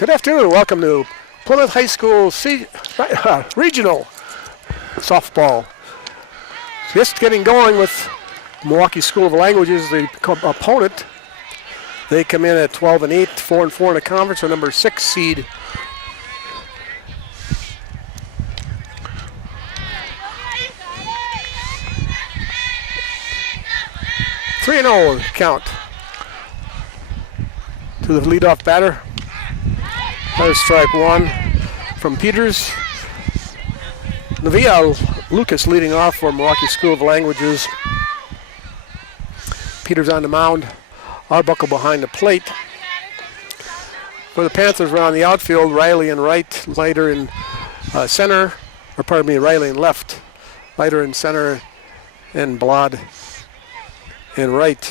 Good afternoon. Welcome to Plymouth High School Regional Softball. Just getting going with Milwaukee School of Languages, the opponent. They come in at 12-8, 4-4 in the conference, a number 6 seed. (3-0) count to the leadoff batter. There's strike one from Peters. Navia Lucas leading off for Milwaukee School of Languages. Peters on the mound. Arbuckle behind the plate. For the Panthers, around the outfield, Riley in right, Leiter in center, or pardon me, Riley in left, Leiter in center, and Blad in right.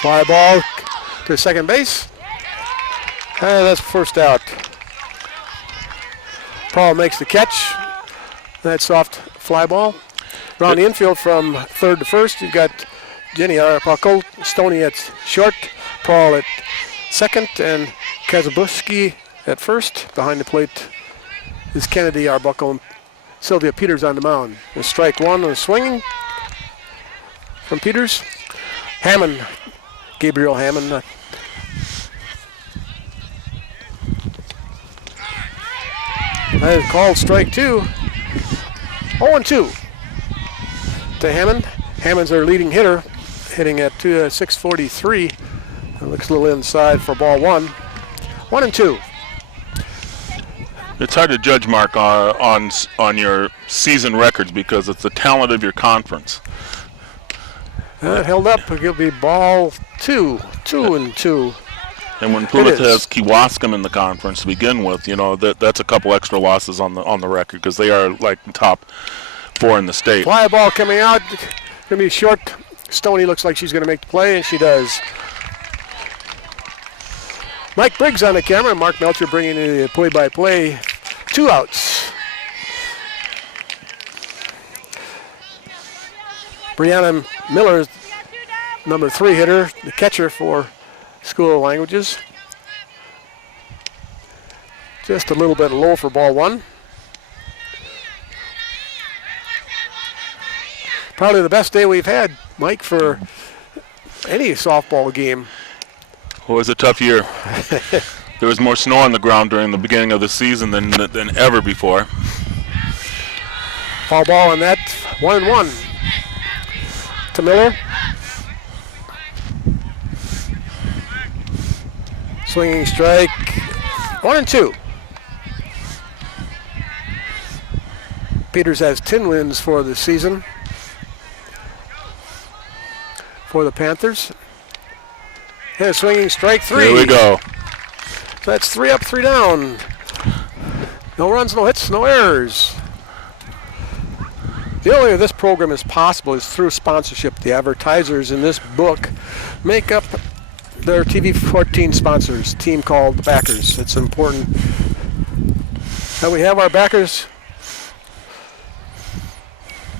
Fly ball to second base. And that's first out. Paul makes the catch. That soft fly ball. Around the infield from third to first, you've got Jenny Arbuckle, Stoney at short, Paul at second, and Kazabuski at first. Behind the plate is Kennedy, Arbuckle, and Sylvia Peters on the mound. And strike one on swinging from Peters. Hammond, Gabriel Hammond. That is called strike two. 0-2 to Hammond. Hammond's our leading hitter, hitting at 643. It looks a little inside for ball one. 1-2. It's hard to judge, Mark, on your season records because it's the talent of your conference. That held up. It'll be ball two. 2-2. And when Plymouth has Kewaskum in the conference to begin with, you know, that's a couple extra losses on the record because they are like top 4 in the state. Fly ball coming out. Gonna be short. Stoney looks like she's gonna make the play, and she does. Mike Briggs on the camera. Mark Melcher bringing in the play-by-play. 2 outs. Brianna Miller, number 3 hitter, the catcher for School of Languages. Just a little bit low for ball one. Probably the best day we've had, Mike, for any softball game. Well, it was a tough year. There was more snow on the ground during the beginning of the season than ever before. Foul ball on that, 1-1 to Miller. Swinging strike, 1-2. Peters has 10 wins for the season for the Panthers. And a swinging strike 3. Here we go. So that's 3 up, 3 down. No runs, no hits, no errors. The only way this program is possible is through sponsorship. The advertisers in this book make up their TV 14 sponsors, team called the Backers. It's important that we have our backers.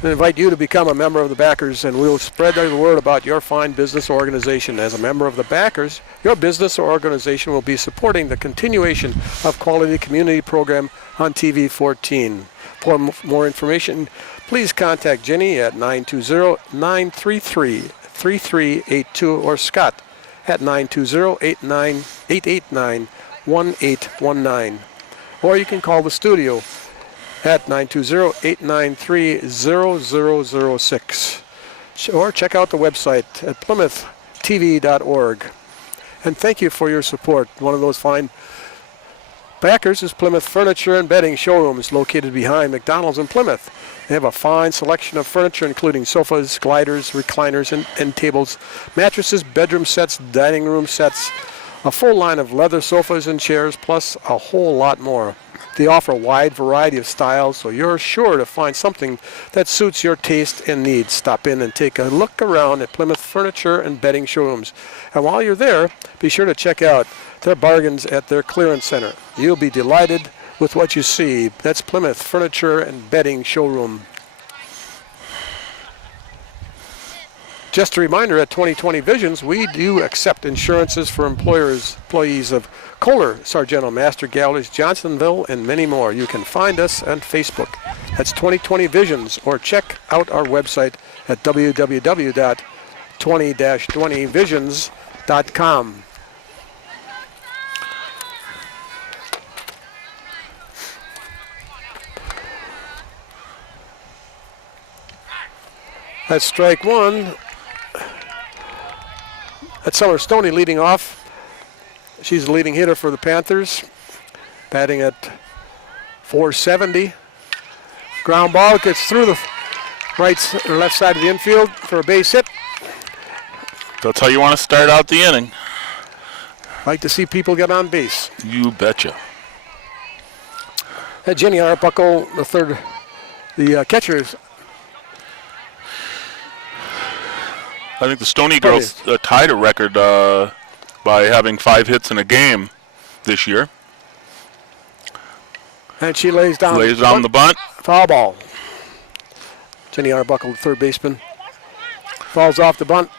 I invite you to become a member of the Backers, and we'll spread the word about your fine business organization. As a member of the Backers, your business or organization will be supporting the continuation of quality community program on TV 14. For more information, please contact Jenny at 920-933-3382 or Scott at 920-889-1819. Or you can call the studio at 920-893-0006. Or check out the website at PlymouthTV.org. And thank you for your support. One of those fine backers is Plymouth Furniture and Bedding Showrooms, located behind McDonald's in Plymouth. They have a fine selection of furniture, including sofas, gliders, recliners, and end tables, mattresses, bedroom sets, dining room sets, a full line of leather sofas and chairs, plus a whole lot more. They offer a wide variety of styles, so you're sure to find something that suits your taste and needs. Stop in and take a look around at Plymouth Furniture and Bedding Showrooms. And while you're there, be sure to check out their bargains at their clearance center. You'll be delighted with what you see. That's Plymouth Furniture and Bedding Showroom. Just a reminder, at 2020 Visions, we do accept insurances for employees of Kohler, Sargento, Master Galleries, Johnsonville, and many more. You can find us on Facebook. That's 2020 Visions, or check out our website at www.20-20visions.com. That's strike one. That's Summer Stoney leading off. She's the leading hitter for the Panthers, batting at .470. Ground ball gets through the left side of the infield for a base hit. That's how you want to start out the inning. Like to see people get on base. You betcha. Jenny Arbuckle, the catchers. I think the Stoney girls tied a record by having 5 hits in a game this year. And she lays down the bunt. Foul ball. Jenny Arbuckle, the third baseman. Falls off the bunt.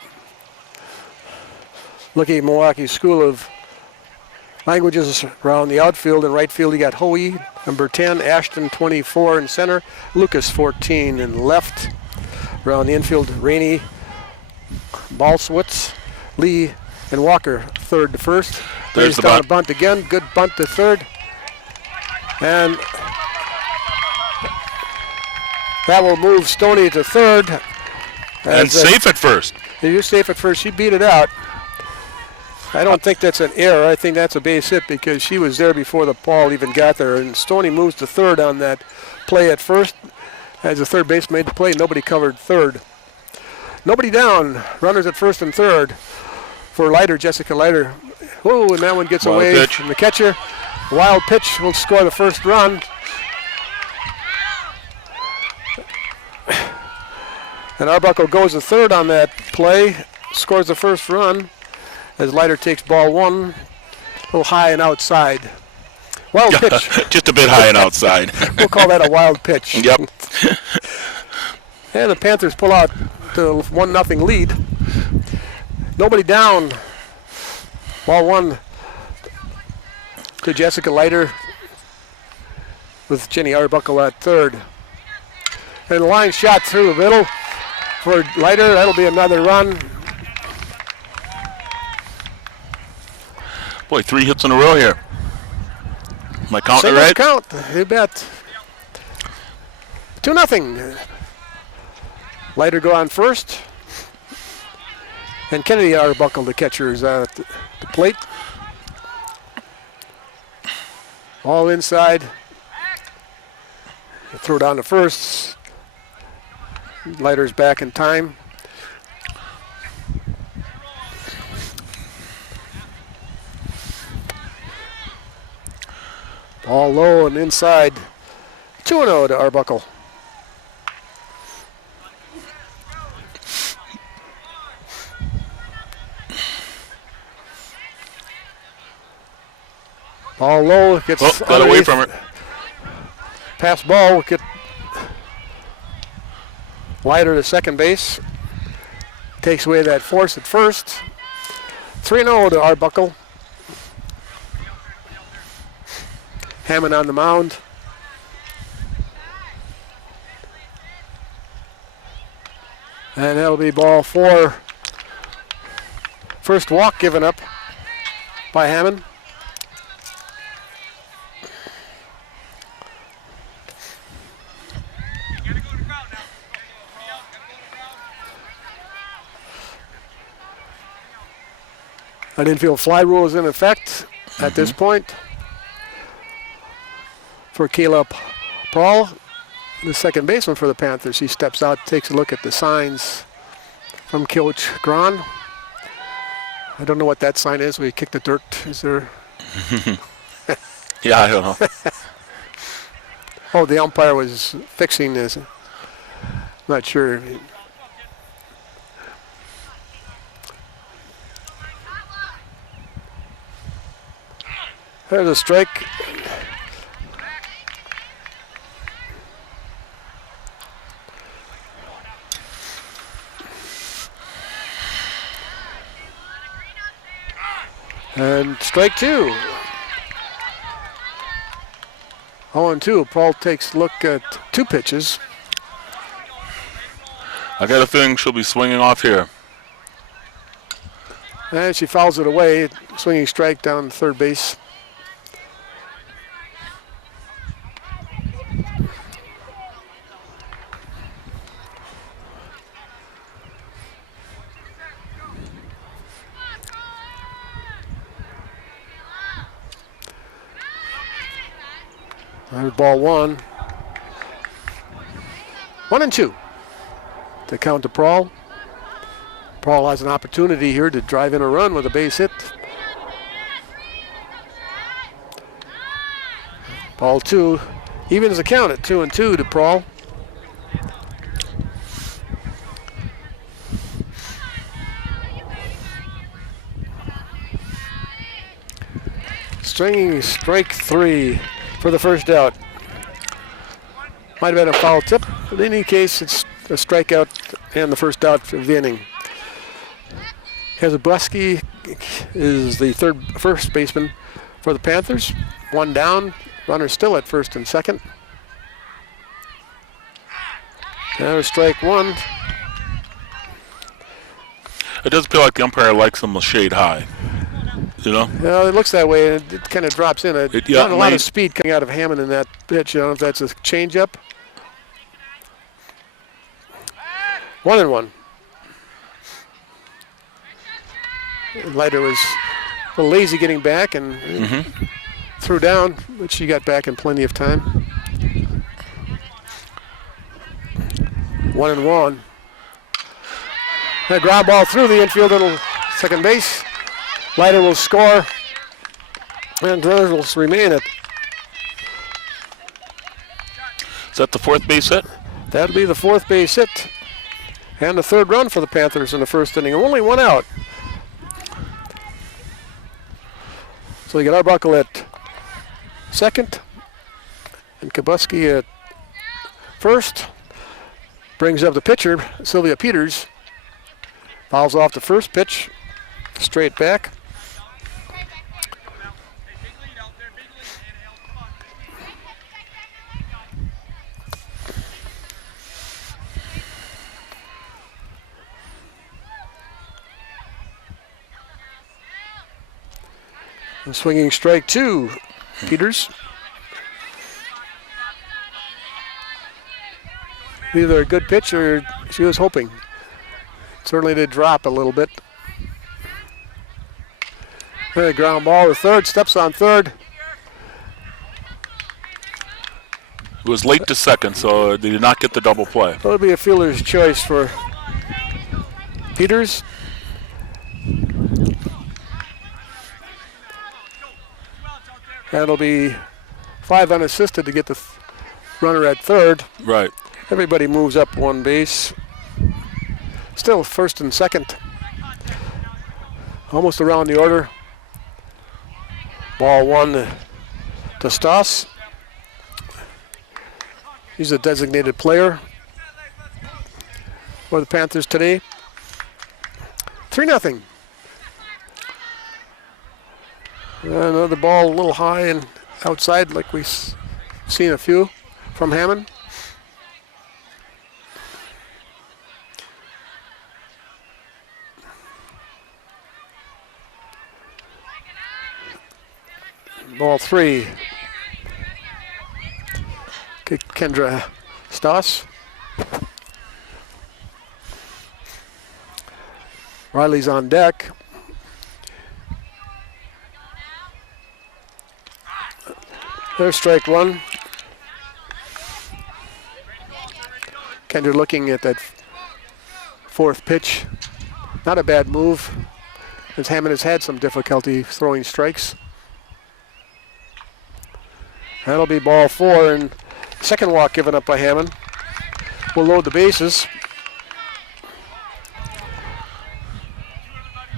Looking at Milwaukee School of Languages around the outfield and right field, you got Hoey, number 10, Ashton, 24 in center, Lucas, 14 in left. Around the infield, Rainey, Balswitz, Lee, and Walker, third to first. There's the down bunt. a bunt again. Good bunt to third. And that will move Stoney to third. And safe at first. You're safe at first. She beat it out. I don't think that's an error. I think that's a base hit because she was there before the ball even got there. And Stoney moves to third on that play at first. As the third base made the play, nobody covered third. Nobody down. Runners at first and third for Leiter, Jessica Leiter. Oh, and that one gets Wild away pitch. from the catcher. Wild pitch will score the first run. And Arbuckle goes to third on that play, scores the first run as Leiter takes ball one, a little high and outside. Wild pitch. Just a bit high and outside. We'll call that a wild pitch. Yep. And the Panthers pull out the 1-0 lead. Nobody down. Ball one to Jessica Leiter with Jenny Arbuckle at third. And the line shot through the middle for Leiter. That'll be another run. Boy, 3 hits in a row here. Am I counting Singles right? count, you bet. 2-0. Leiter go on first. And Kennedy Arbuckle, the catcher, is at the plate. All inside. Throw down to first. Leiter's back in time. Ball low and inside. 2-0 to Arbuckle. Ball low, gets got away from it. Pass ball, get Leiter to second base. Takes away that force at first. 3-0 to Arbuckle. Hammond on the mound. And that'll be ball 4. First walk given up by Hammond. An infield fly rule is in effect at this point for Kayla Paul, the second baseman for the Panthers. He steps out, takes a look at the signs from Coach Grahn. I don't know what that sign is. We kicked the dirt. Is there? Yeah, I don't know. Oh, the umpire was fixing this. Not sure. There's a strike. And strike two. 0-2. Paul takes a look at two pitches. I got a feeling she'll be swinging off here. And she fouls it away. Swinging strike down third base. There's ball one. 1-2 to count to Prahl. Prahl has an opportunity here to drive in a run with a base hit. Ball two. Evens the count at 2-2 to Prahl. Stringing strike three for the first out. Might have been a foul tip, but in any case, it's a strikeout and the first out of the inning. Kazabuski is the first baseman for the Panthers. One down, runner still at first and second. Now strike one. It does feel like the umpire likes them a shade high. You know? Well, it looks that way. It kind of drops in. Not a lot of speed coming out of Hammond in that pitch. I don't know if that's a changeup. 1-1. Leiter was a little lazy getting back and threw down, but she got back in plenty of time. 1-1. A ground ball through the infield and second base. Leiter will score, and runners will remain at. Is that the fourth base hit? That'll be the fourth base hit, and the third run for the Panthers in the first inning. Only one out. So you get Arbuckle at second, and Kabuski at first. Brings up the pitcher, Sylvia Peters. Fouls off the first pitch, straight back. And swinging strike two, Peters. Either a good pitch or she was hoping. Certainly did drop a little bit. And a ground ball to third, steps on third. It was late to second, so they did not get the double play. That'll be a fielder's choice for Peters. That'll be 5 unassisted to get the runner at third. Right. Everybody moves up one base. Still first and second. Almost around the order. Ball one to Stoss. He's a designated player for the Panthers today. 3-0. Another ball a little high and outside like we've seen a few from Hammond. Ball three. Kendra Stoss. Riley's on deck. There's strike one. Kendra looking at that fourth pitch. Not a bad move, as Hammond has had some difficulty throwing strikes. That'll be ball four, and second walk given up by Hammond. We'll load the bases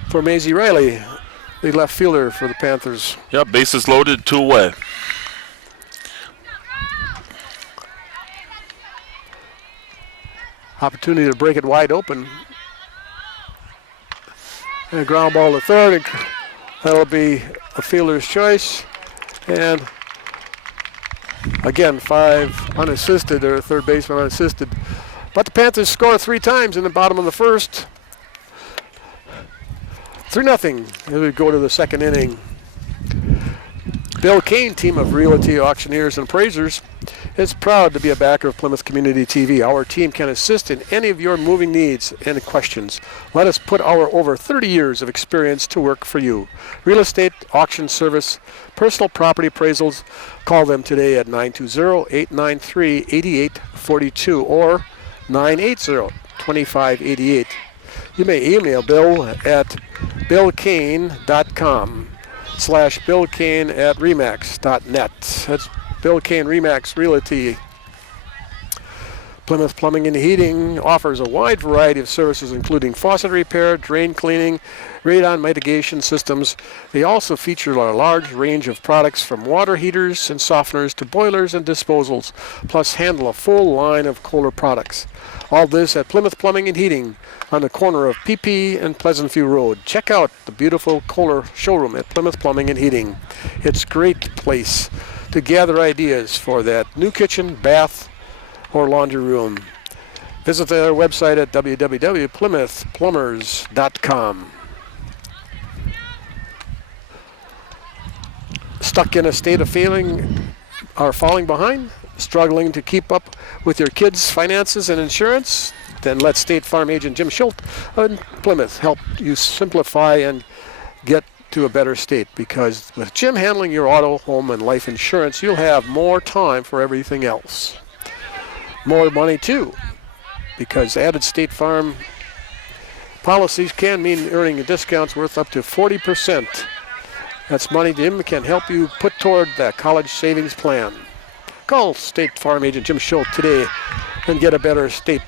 for Maisie Riley, the left fielder for the Panthers. Yep, bases loaded, 2 away. Opportunity to break it wide open. And a ground ball to third, and That'll be a fielder's choice. And again, 5 unassisted, or third baseman unassisted. But the Panthers score 3 times in the bottom of the first. 3-0 as we go to the second inning. Bill Kane, team of realty auctioneers and appraisers, is proud to be a backer of Plymouth Community TV. Our team can assist in any of your moving needs and questions. Let us put our over 30 years of experience to work for you. Real estate, auction service, personal property appraisals. Call them today at 920-893-8842 or 980-2588. You may email Bill at billkane.com/billkane@remax.net. That's Bill Kane Remax Realty. Plymouth Plumbing and Heating offers a wide variety of services including faucet repair, drain cleaning, radon mitigation systems. They also feature a large range of products from water heaters and softeners to boilers and disposals, plus handle a full line of Kohler products. All this at Plymouth Plumbing and Heating on the corner of PP and Pleasant View Road. Check out the beautiful Kohler showroom at Plymouth Plumbing and Heating. It's a great place to gather ideas for that new kitchen, bath, or laundry room. Visit their website at www.plymouthplumbers.com. Stuck in a state of falling behind? Struggling to keep up with your kids' finances and insurance? Then let State Farm agent Jim Schultz in Plymouth help you simplify and get to a better state, because with Jim handling your auto, home, and life insurance, you'll have more time for everything else. More money too, because added State Farm policies can mean earning discounts worth up to 40%. That's money Jim can help you put toward that college savings plan. Call State Farm agent Jim Schultz today and get a better state.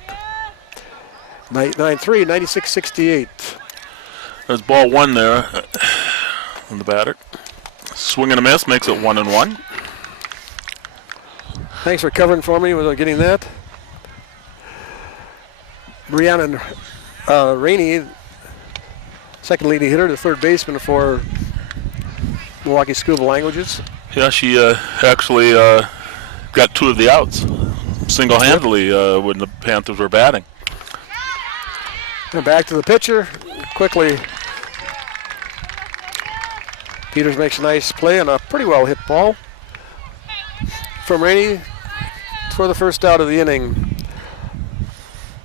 993-9668. There's ball 1 there on the batter. Swing and a miss makes it 1-1. Thanks for covering for me without getting that. Brianna Rainey, second leading hitter, the third baseman for Milwaukee School of Languages. Yeah, she actually got 2 of the outs single-handedly when the Panthers were batting. And back to the pitcher quickly. Peters makes a nice play on a pretty well hit ball from Rainey for the first out of the inning.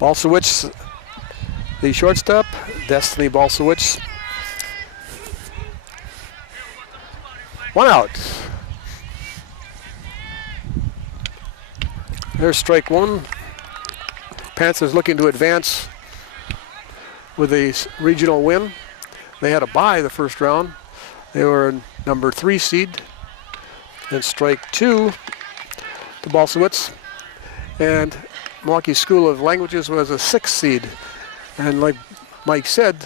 Balsowicz, the shortstop, Destiny Balsowicz. 1 out. There's strike 1. Panthers looking to advance with a regional win. They had a bye the first round. They were number 3 seed. And strike 2 to Balsowicz. And Milwaukee School of Languages was a 6th seed. And like Mike said,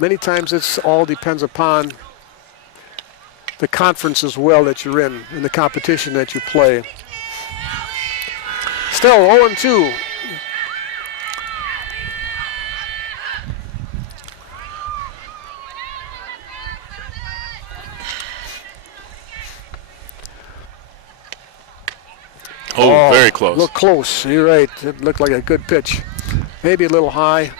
many times it all depends upon the conference as well that you're in and the competition that you play. Still 0-2. Oh, very close. Look close. You're right. It looked like a good pitch. Maybe a little high.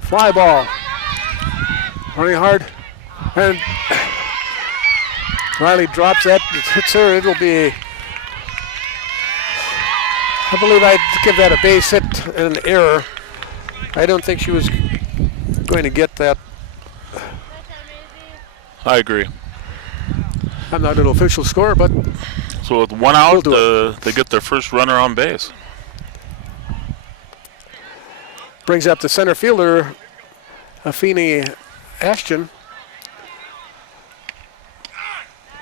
Fly ball. Running hard. And Riley drops that. It hits her. It'll be, I believe I'd give that a base hit and an error. I don't think she was going to get that. I agree. I'm not an official score, but so with 1 out, we'll they get their first runner on base. Brings up the center fielder, Afeni Ashton.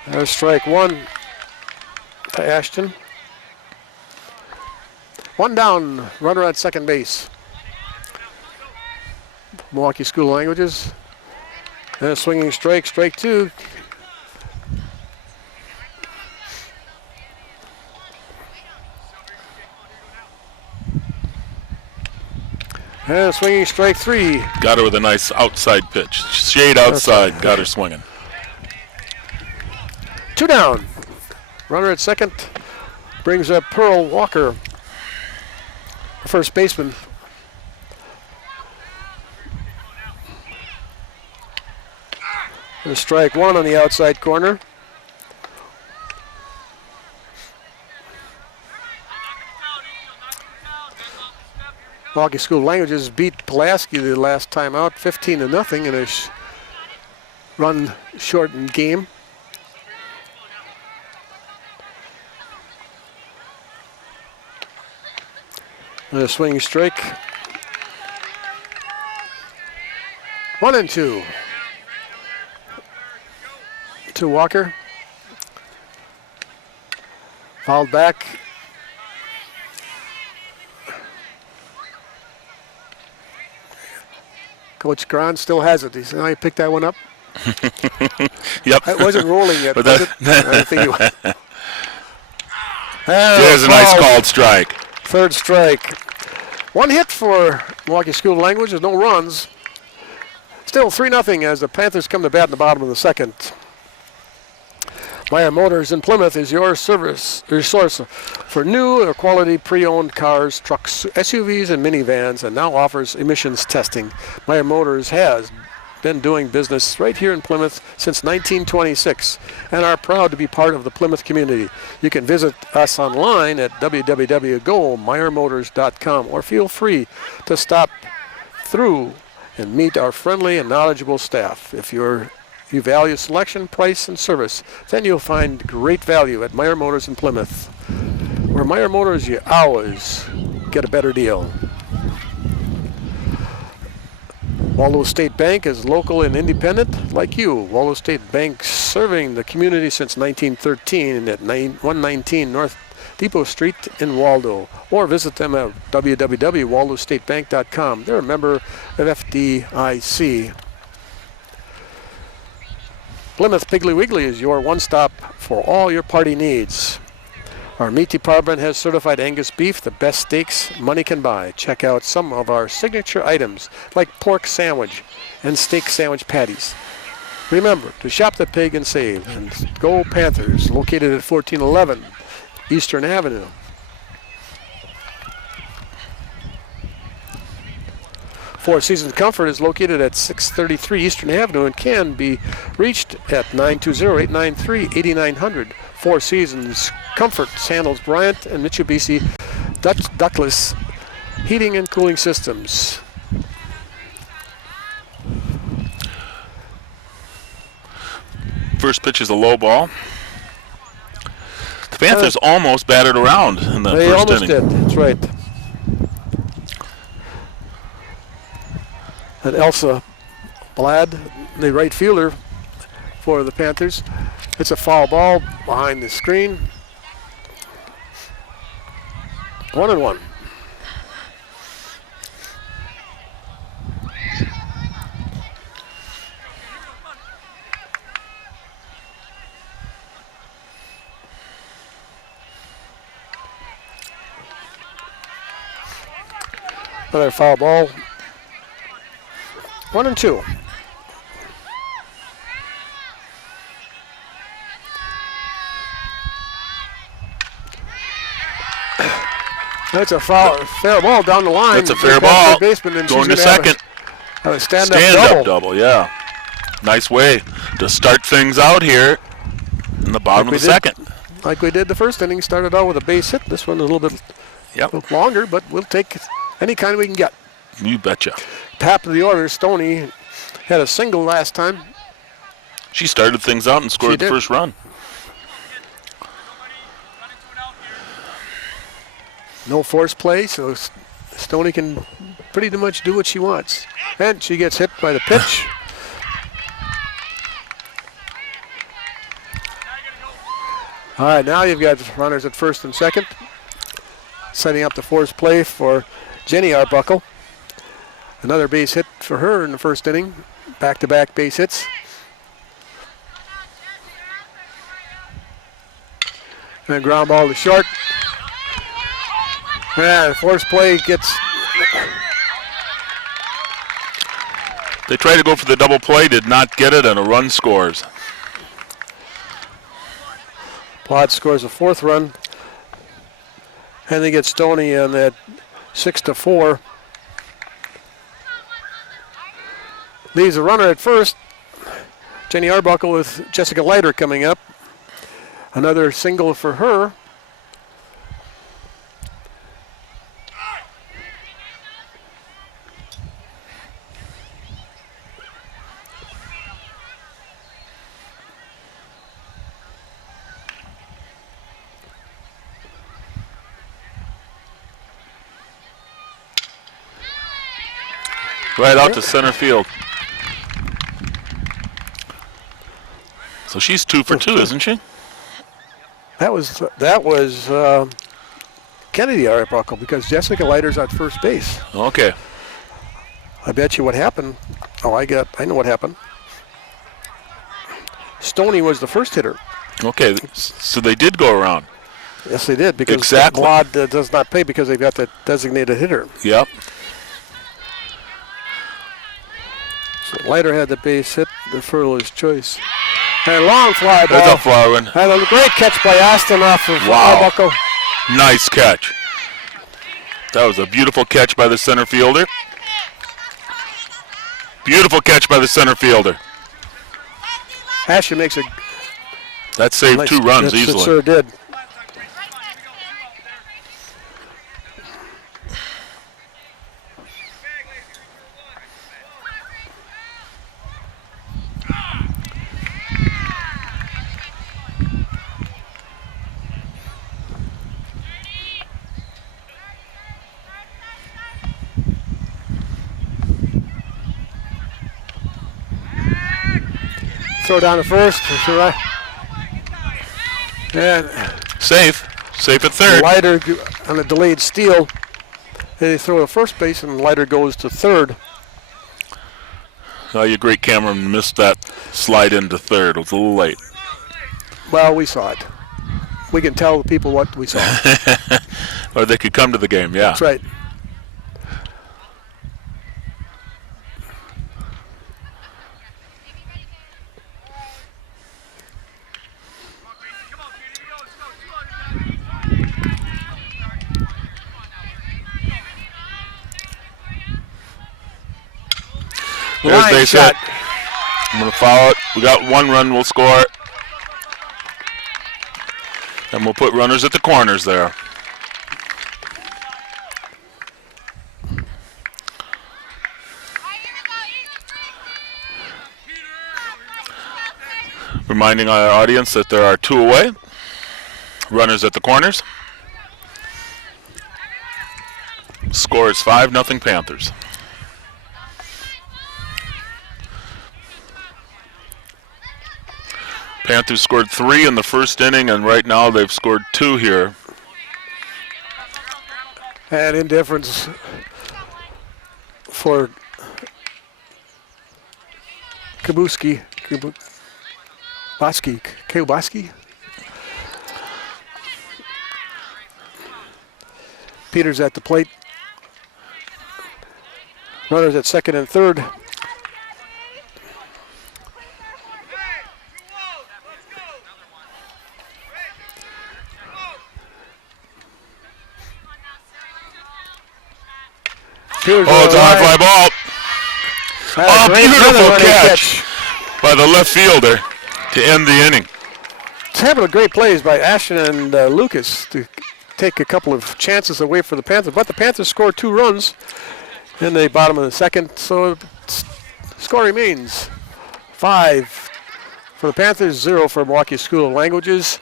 There's strike 1 to Ashton. 1 down, runner at second base. Milwaukee School of Languages. And a swinging strike, strike 2. And a swinging strike 3. Got her with a nice outside pitch. Shade outside. Got her swinging. 2 down. Runner at second brings up Pearl Walker, first baseman. And strike 1 on the outside corner. Milwaukee School Languages beat Pulaski the last time out, 15-0 in a run shortened game. And a swinging strike. 1-2. To Walker. Fouled back. Coach Cron still has it. He said, "I picked that one up." Yep. It wasn't rolling yet, But was it? I think it was. There's a nice called strike. Third strike. 1 hit for Milwaukee School Language. There's no runs. Still 3-0 as the Panthers come to bat in the bottom of the second. Meyer Motors in Plymouth is your source for new or quality pre-owned cars, trucks, SUVs, and minivans, and now offers emissions testing. Meyer Motors has been doing business right here in Plymouth since 1926 and are proud to be part of the Plymouth community. You can visit us online at www.gomeyermotors.com or feel free to stop through and meet our friendly and knowledgeable staff. If you value selection, price, and service, then you'll find great value at Meyer Motors in Plymouth. Where Meyer Motors, you always get a better deal. Waldo State Bank is local and independent like you. Waldo State Bank serving the community since 1913 at 119 North Depot Street in Waldo. Or visit them at www.waldostatebank.com. They're a member of FDIC. Plymouth Piggly Wiggly is your one-stop for all your party needs. Our meat department has certified Angus beef, the best steaks money can buy. Check out some of our signature items like pork sandwich and steak sandwich patties. Remember to shop the pig and save. And go Panthers, located at 1411 Eastern Avenue. Four Seasons Comfort is located at 633 Eastern Avenue and can be reached at 920-893-8900. Four Seasons Comfort handles Bryant and Mitsubishi ductless heating and cooling systems. First pitch is a low ball. The Panthers almost batted around in the they first almost inning. did. That's right. And Elsa Blad, the right fielder for the Panthers. It's a foul ball behind the screen. 1-1. Another foul ball. 1-2. That's a fair ball down the line. That's a fair ball. Baseman, and going to second. Have a stand-up double, yeah. Nice way to start things out here in the bottom of the second. Like we did the first inning, started out with a base hit. This one a little bit longer, but we'll take any kind we can get. You betcha. Top of the order, Stoney had a single last time. She started things out and scored the first run. No force play, so Stoney can pretty much do what she wants. And she gets hit by the pitch. All right, now you've got runners at first and second. Setting up the force play for Jenny Arbuckle. Another base hit for her in the first inning. Back-to-back base hits. And ground ball to short. And force play gets They tried to go for the double play, did not get it, and a run scores. Plod scores a 4th run, and they get Stoney on that 6-4. Leaves a runner at first. Jenny Arbuckle with Jessica Leiter coming up. Another single for her. Right out to center field. So she's 2 for 2, isn't she? That was Kennedy Arbuckle because Jessica Leiter's at first base. Okay. I bet you what happened. Oh, I know what happened. Stoney was the first hitter. Okay, so they did go around. Yes, they did because Exactly. Plod does not pay because they've got the designated hitter. Yep. So Leiter had the base hit, the Furler's choice. And a long fly ball. That's a fly one. And a great catch by Aston off of Arbuckle. Nice catch. That was a beautiful catch by the center fielder. Beautiful catch by the center fielder. Ashton makes a That saved nice, 2 runs yes, easily. It sure did. Throw down to first. And Safe at third. Leiter on a delayed steal. They throw to first base and Leiter goes to third. Oh, your great cameraman missed that slide into third. It was a little late. Well, we saw it. We can tell the people what we saw. Or they could come to the game, yeah. That's right. There's Line base shot. hit. I'm going to follow it. We got 1 run. We'll score it. And we'll put runners at the corners there. Reminding our audience that there are 2 away. Runners at the corners. Score is 5-0 Panthers. Panthers scored 3 in the first inning, and right now they've scored 2 here. And indifference for Kuboski. Peters at the plate. Runners at second and third. Oh, it's a high fly ball. Oh, beautiful catch by the left fielder to end the inning. Several great plays by Ashton and Lucas to take a couple of chances away for the Panthers. But the Panthers scored 2 runs in the bottom of the second. So score remains 5 for the Panthers, 0 for Milwaukee School of Languages.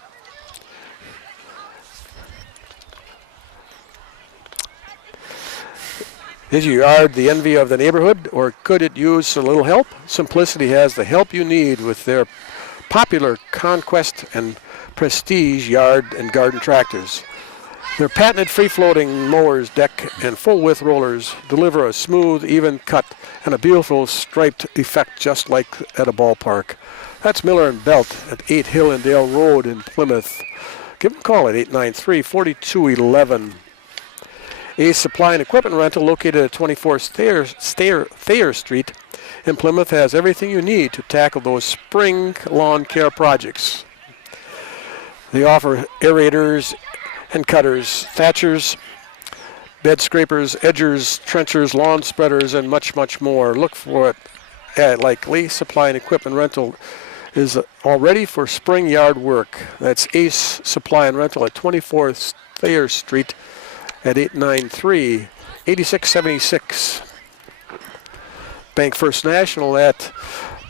Is your yard the envy of the neighborhood, or could it use a little help? Simplicity has the help you need with their popular Conquest and Prestige yard and garden tractors. Their patented free-floating mowers, deck, and full-width rollers deliver a smooth, even cut and a beautiful striped effect just like at a ballpark. That's Miller & Belt at 8 Hillendale Road in Plymouth. Give them a call at 893-4211. Ace Supply and Equipment Rental located at 24 Thayer Street in Plymouth has everything you need to tackle those spring lawn care projects. They offer aerators and cutters, thatchers, bed scrapers, edgers, trenchers, lawn spreaders, and much, much more. Look for it at Lee Supply and Equipment Rental is all ready for spring yard work. That's Ace Supply and Rental at 24th Thayer Street at 893-8676. Bank First National at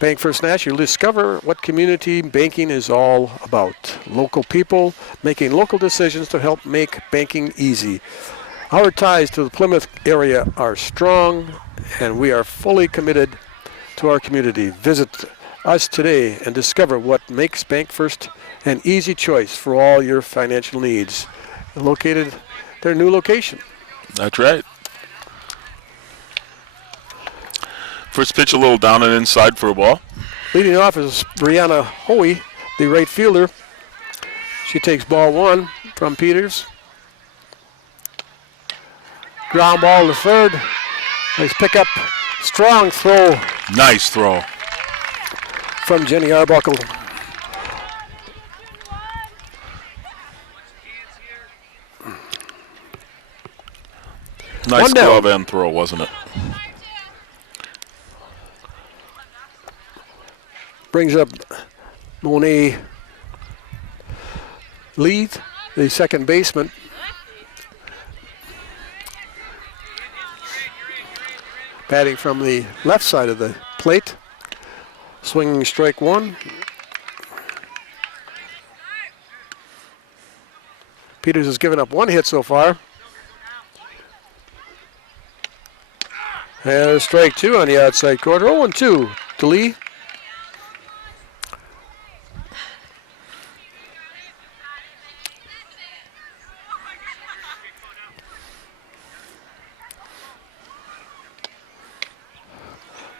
Bank First National. You'll discover what community banking is all about. Local people making local decisions to help make banking easy. Our ties to the Plymouth area are strong, and we are fully committed to our community. Visit us today and discover what makes Bank First an easy choice for all your financial needs. Located their new location. That's right. First pitch a little down and inside for a ball. Leading off is Brianna Hoey, the right fielder. She takes ball one from Peters. Ground ball to third. Nice pickup. Strong throw. Nice throw. From Jenny Arbuckle. Nice glove and throw, wasn't it? Brings up Monet Leith, the second baseman. Batting from the left side of the plate. Swinging strike one. Peters has given up one hit so far. And strike two on the outside corner. 0-2 to Lee.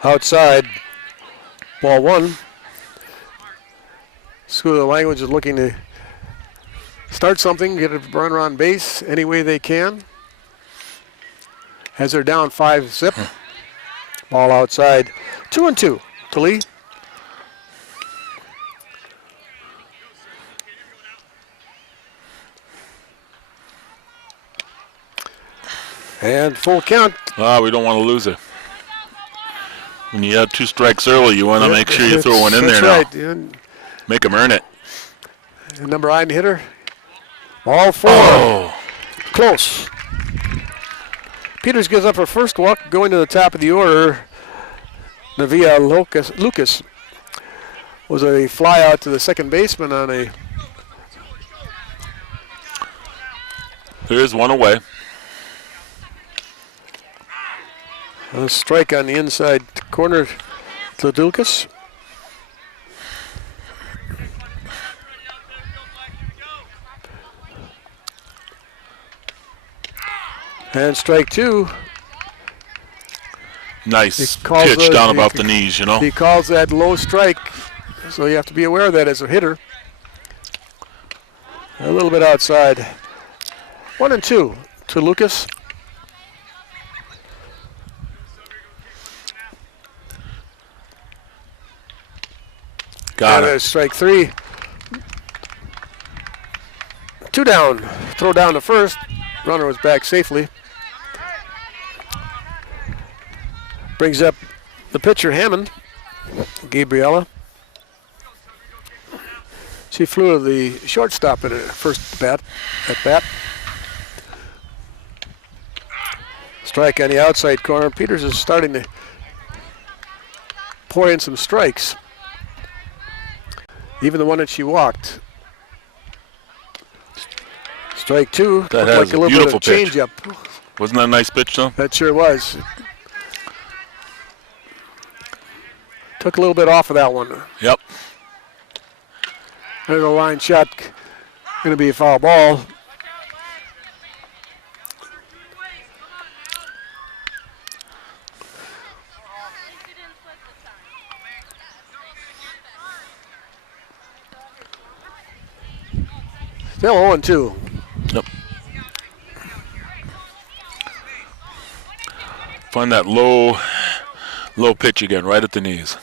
Outside, ball one. School of the Language is looking to start something, get a runner on base any way they can. As they're down 5-zip. Ball outside. 2-2 to Lee. And full count. We don't want to lose it. When you have two strikes early, you want to make sure you throw one in there now. Right. Make them earn it. And number 9 hitter. Ball four. Oh. Close. Peters gives up her first walk, going to the top of the order. Navia Lucas was a fly out to the second baseman on a. There's one away. A strike on the inside corner to Lucas. And strike two. Nice pitch down about the knees, you know. He calls that low strike, so you have to be aware of that as a hitter. A little bit outside. 1-2 to Lucas. Got it. Strike three. 2 down. Throw down to first. Runner was back safely. Brings up the pitcher, Hammond. Gabriella. She flew to the shortstop in her first at bat. Strike on the outside corner. Peters is starting to pour in some strikes. Even the one that she walked. Strike two. That has like a little beautiful bit of pitch. change-up. Wasn't that a nice pitch, though? That sure was. Took a little bit off of that one. Yep. There's a line shot. Going to be a foul ball. Still 0-2. Yep. Find that low Low pitch again, right at the knees.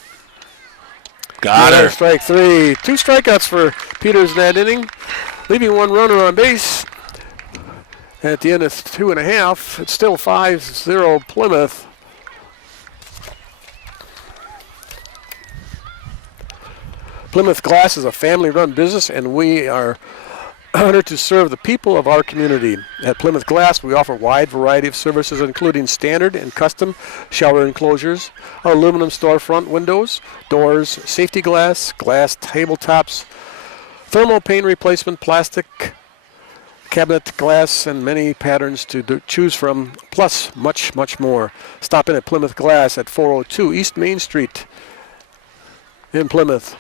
Got her. Strike 3. 2 strikeouts for Peters in that inning, leaving 1 runner on base. At the end of 2.5, it's still 5-0 Plymouth. Plymouth Glass is a family-run business, and we are honored to serve the people of our community. At Plymouth Glass, we offer a wide variety of services, including standard and custom shower enclosures, aluminum storefront windows, doors, safety glass, glass tabletops, thermal pane replacement, plastic cabinet glass, and many patterns to choose from, plus much, much more. Stop in at Plymouth Glass at 402 East Main Street in Plymouth.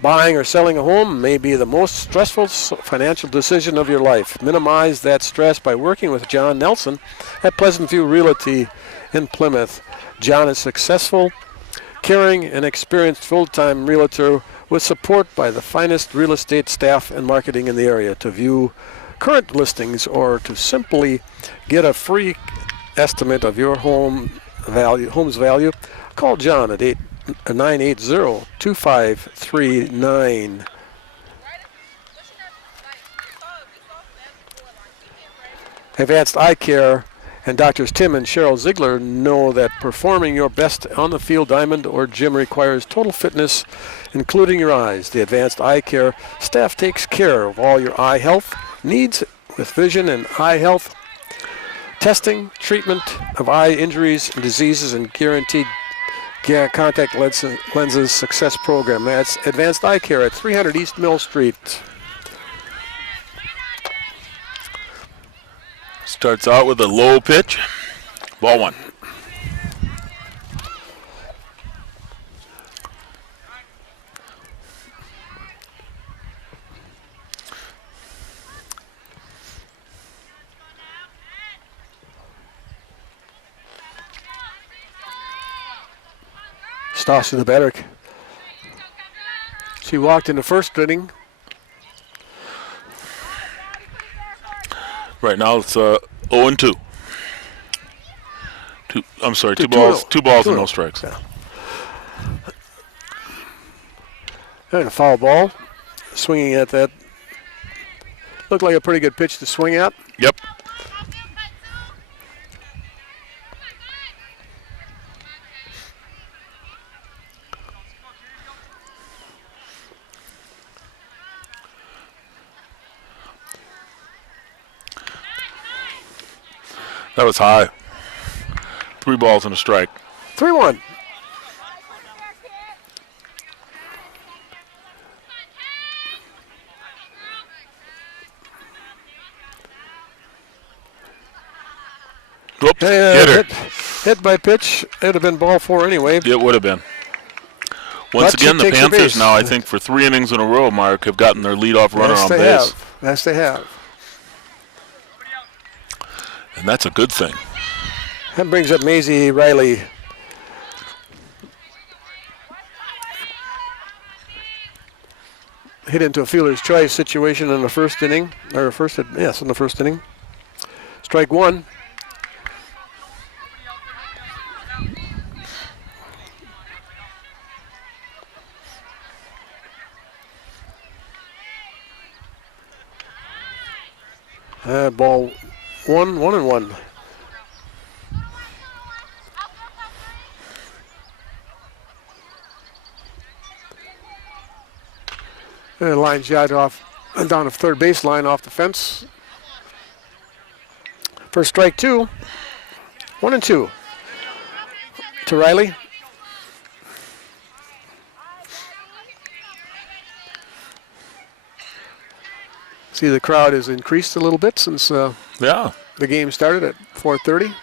Buying or selling a home may be the most stressful financial decision of your life. Minimize that stress by working with John Nelson at Pleasant View Realty in Plymouth. John is successful, caring, and experienced full-time realtor with support by the finest real estate staff and marketing in the area. To view current listings or to simply get a free estimate of your home's value, call John at 980-2539. Advanced Eye Care and Doctors Tim and Cheryl Ziegler know that performing your best on the field, diamond, or gym requires total fitness, including your eyes. The Advanced Eye Care staff takes care of all your eye health needs with vision and eye health testing, treatment of eye injuries and diseases, and guaranteed contact lenses success program. That's Advanced Eye Care at 300 East Mill Street. Starts out with a low pitch. Ball 1. Toss to the batter. She walked in the first inning. Right now it's 0-2. Two balls and no strikes. Yeah. And a foul ball. Swinging at that. Looked like a pretty good pitch to swing at. Yep. That was high. 3 balls and a strike. 3-1. Whoops, hit her. Hit by pitch. It would have been ball 4 anyway. It would have been. Once again, the Panthers now, I think, for 3 innings in a row, Mark, have gotten their leadoff runner on base. Yes, they have. And that's a good thing. That brings up Maisie Riley. Hit into a fielder's choice situation in the first inning. In the first inning. Strike 1. Ball 1-1. Line shot off down the third baseline off the fence. First strike 2. 1-2 to Riley. See, the crowd has increased a little bit since the game started at 4:30.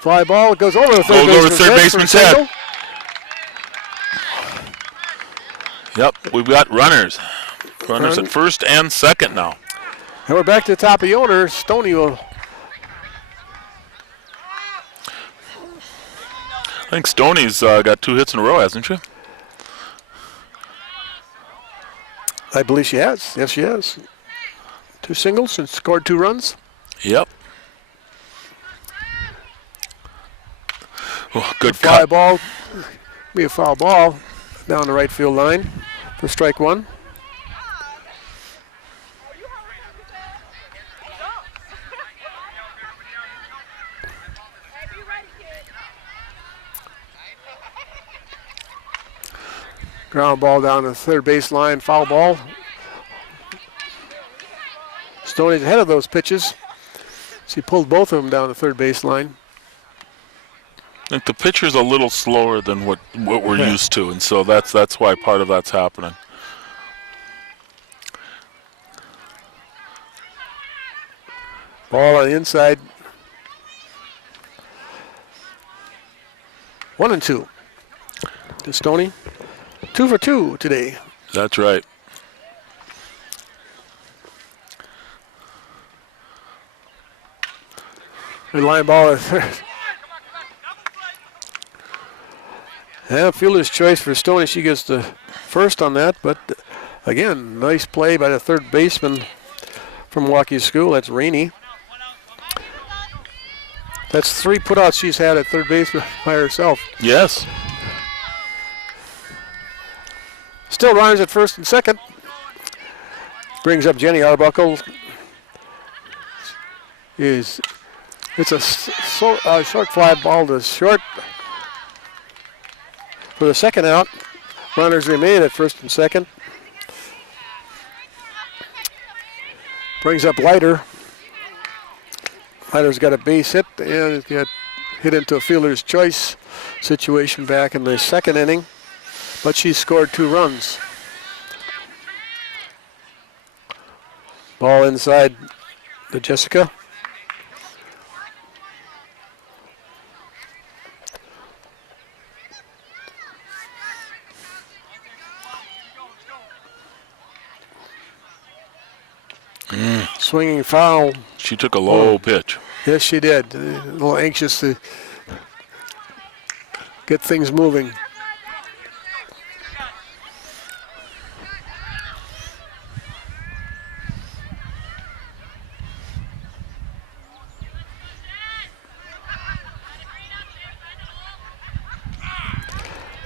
Fly ball goes over the third baseman's head. Yep, we've got runners. Runners at first and second now. And we're back to the top of the order. Stoney will. I think Stoney's got 2 hits in a row, hasn't she? I believe she has. Yes, she has. 2 singles and scored 2 runs. Yep. Oh, good fly cut. ball. Be a foul ball down the right field line for strike one. Ground ball down the third base line, foul ball. Stoney's ahead of those pitches. She pulled both of them down the third base line. I think the pitcher's a little slower than what we're used to, and so that's why part of that's happening. Ball on the inside. 1-2 to Stoney. 2 for 2 today. That's right. The line ball is fielder's choice for Stoney. She gets the first on that, but again, nice play by the third baseman from Milwaukee School. That's Rainey. That's 3 putouts she's had at third base by herself. Yes. Still runners at first and second. Brings up Jenny Arbuckle. It's a short fly ball to short for the second out. Runners remain at first and second. Brings up Leiter. Leiter's got a base hit and got hit into a fielder's choice situation back in the second inning, but she scored 2 runs. Ball inside to Jessica. Swinging foul. She took a low pitch. Yes, she did. A little anxious to get things moving.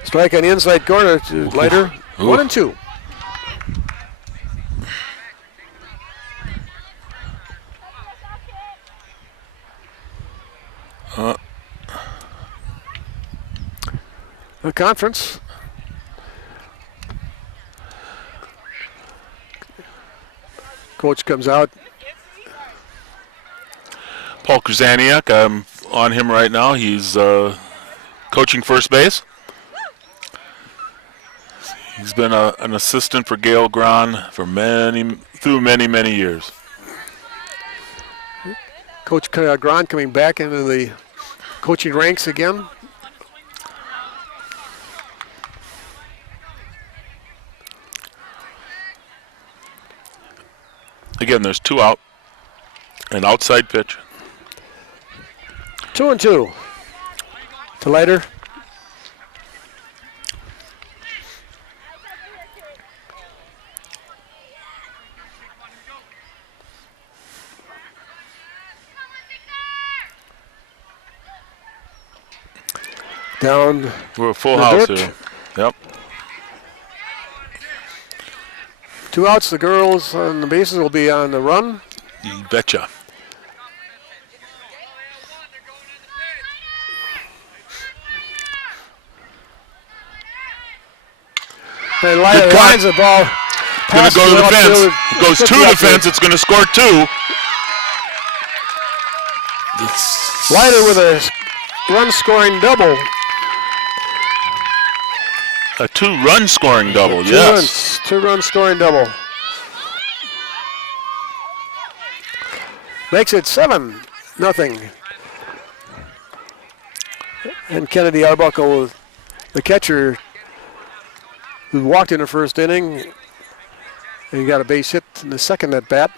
Strike on the inside corner to Leiter. 1-2. The conference. Coach comes out. Paul Kruzaniak, I'm on him right now. He's coaching first base. He's been an assistant for Gail Gran for many years. Coach Gran coming back into the coaching ranks again. Again, there's 2 out. An outside pitch. 2-2 to Leiter. Down. We're a full house dirt. here. Yep. 2 outs. The girls on the bases will be on the run. You betcha. And Leiter lines the ball. Going to go to the fence. It goes to the fence. It's going to score 2. Leiter with a run-scoring double. A 2-run scoring double, yes. 2-run scoring double. Makes it 7-0. And Kennedy Arbuckle, the catcher, who walked in the first inning, and he got a base hit in the second at bat.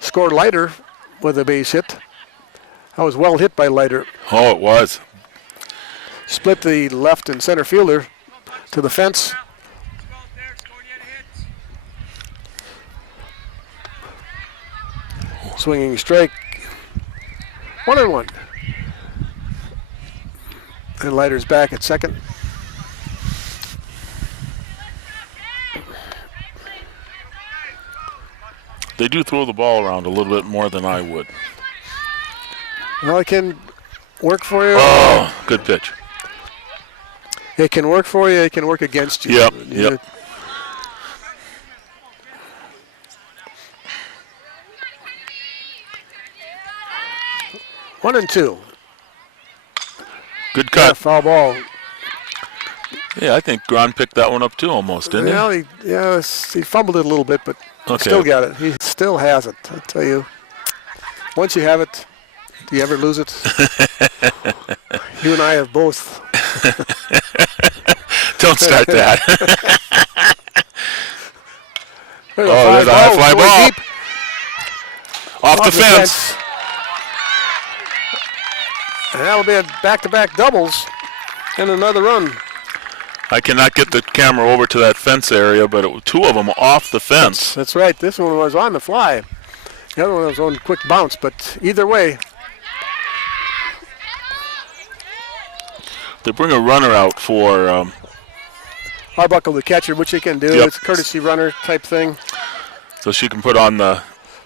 Scored Leiter with a base hit. That was well hit by Leiter. Oh, it was. Split the left and center fielder to the fence. Swinging strike. 1-1. And Leiter's back at second. They do throw the ball around a little bit more than I would. Well, it can work for you. Oh, good pitch. It can work for you. It can work against you. Yep. 1-2. Good cut. Foul ball. Yeah, I think Gron picked that one up too almost, didn't Well, he fumbled it a little bit, but still got it. He still has it, I tell you. Once you have it, do you ever lose it? You and I have both. Don't start that. There's there's a high fly going ball. deep. Off the fence. And that'll be a back-to-back doubles and another run. I cannot get the camera over to that fence area, but two of them off the fence. That's right. This one was on the fly. The other one was on quick bounce, but either way. They bring a runner out for Arbuckle, the catcher, which he can do. Yep. It's a courtesy runner type thing. so she can put on the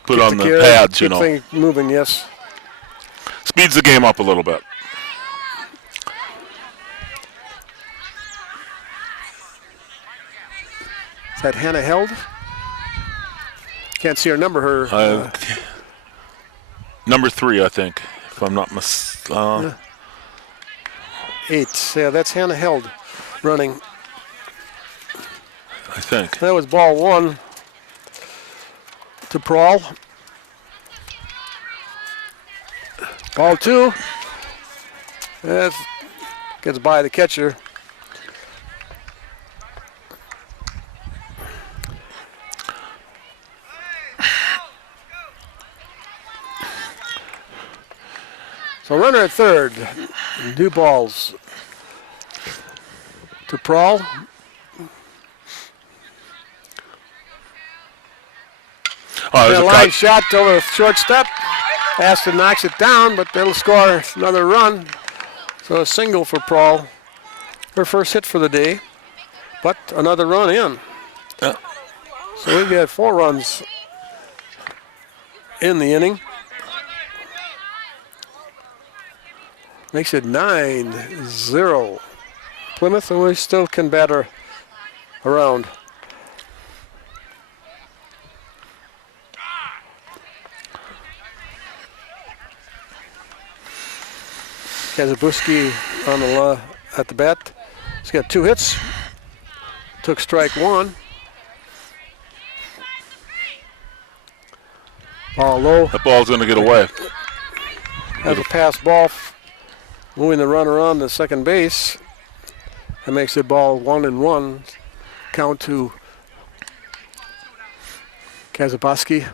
Gear, pads, keep things moving, yes. Speeds the game up a little bit. Is that Hannah Held? Can't see her number. Number 3, I think, if I'm not mistaken. 8. Yeah, that's Hannah Held running. I think. That was ball 1 to Prawl. Ball 2. That gets by the catcher. So runner at third. 2 balls to Prawl. Oh, there's A a line cut. shot over the shortstop. Aston knocks it down, but they'll score another run. So a single for Prawl. Her first hit for the day, but another run in. Yeah. So we've got 4 runs in the inning. Makes it 9-0. Plymouth, and we still can batter around. Kazabuski on the at the bat. He's got 2 hits. Took strike 1. Ball low. That ball's going to get away. Has a pass ball, moving the runner on to second base. That makes it ball 1-1. Count to Kazabuski.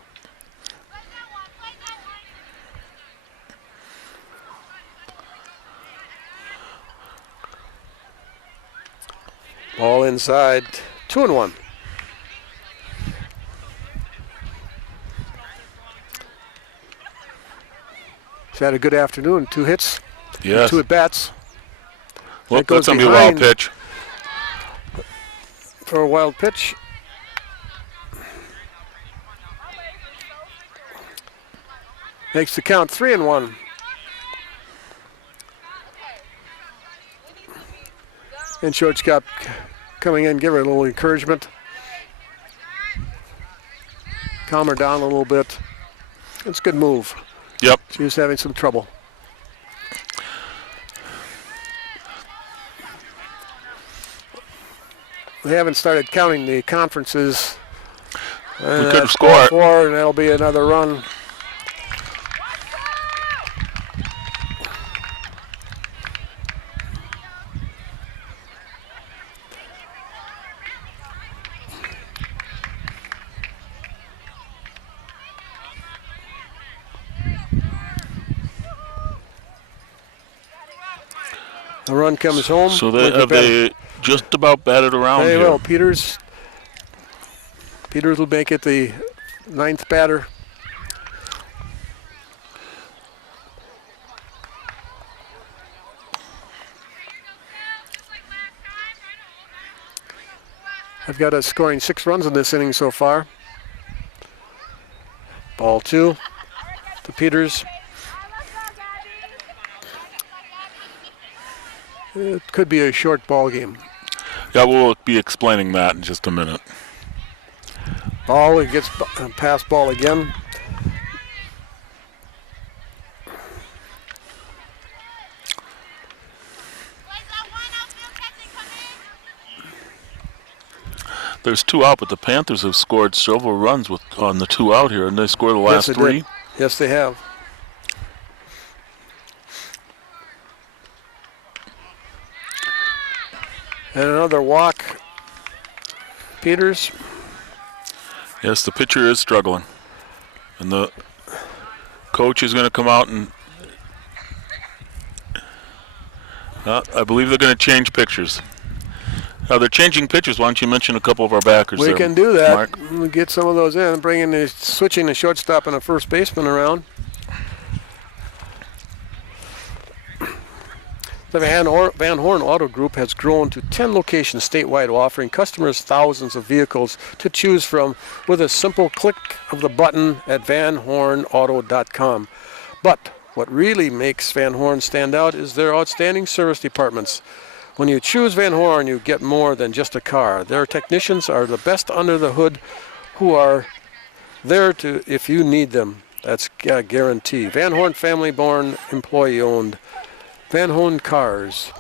Ball inside, 2-1. He's had a good afternoon. 2 hits, Yes. 2 at bats. Look, goes that's going to be a wild behind. pitch. For a wild pitch. Makes the count 3-1. And shortstop coming in, give her a little encouragement. Calm her down a little bit. It's a good move. Yep. She was having some trouble. We haven't started counting the conferences. We couldn't score it. 4, and that'll be another run. The run comes home. So they just about batted around Very here. well. Peters will make it the 9th batter. I've got us scoring 6 runs in this inning so far. Ball 2 to Peters. It could be a short ball game. Yeah, we'll be explaining that in just a minute. Ball, it gets pass ball again. There's 2 out, but the Panthers have scored several runs on the 2 out here, and they scored the last 3. Did. Yes, they have. And another walk. Peters. Yes, the pitcher is struggling. And the coach is going to come out and I believe they're going to change pitchers. Now they're changing pitchers. Why don't you mention a couple of our backers We there, can do that. Mark? We'll get some of those in, switching the shortstop and a first baseman around. The Van Horn Auto Group has grown to 10 locations statewide, offering customers thousands of vehicles to choose from with a simple click of the button at vanhornauto.com. But what really makes Van Horn stand out is their outstanding service departments. When you choose Van Horn, you get more than just a car. Their technicians are the best under the hood who are there to if you need them. That's a guarantee. Van Horn, family-born, employee-owned. Van Horn Cars.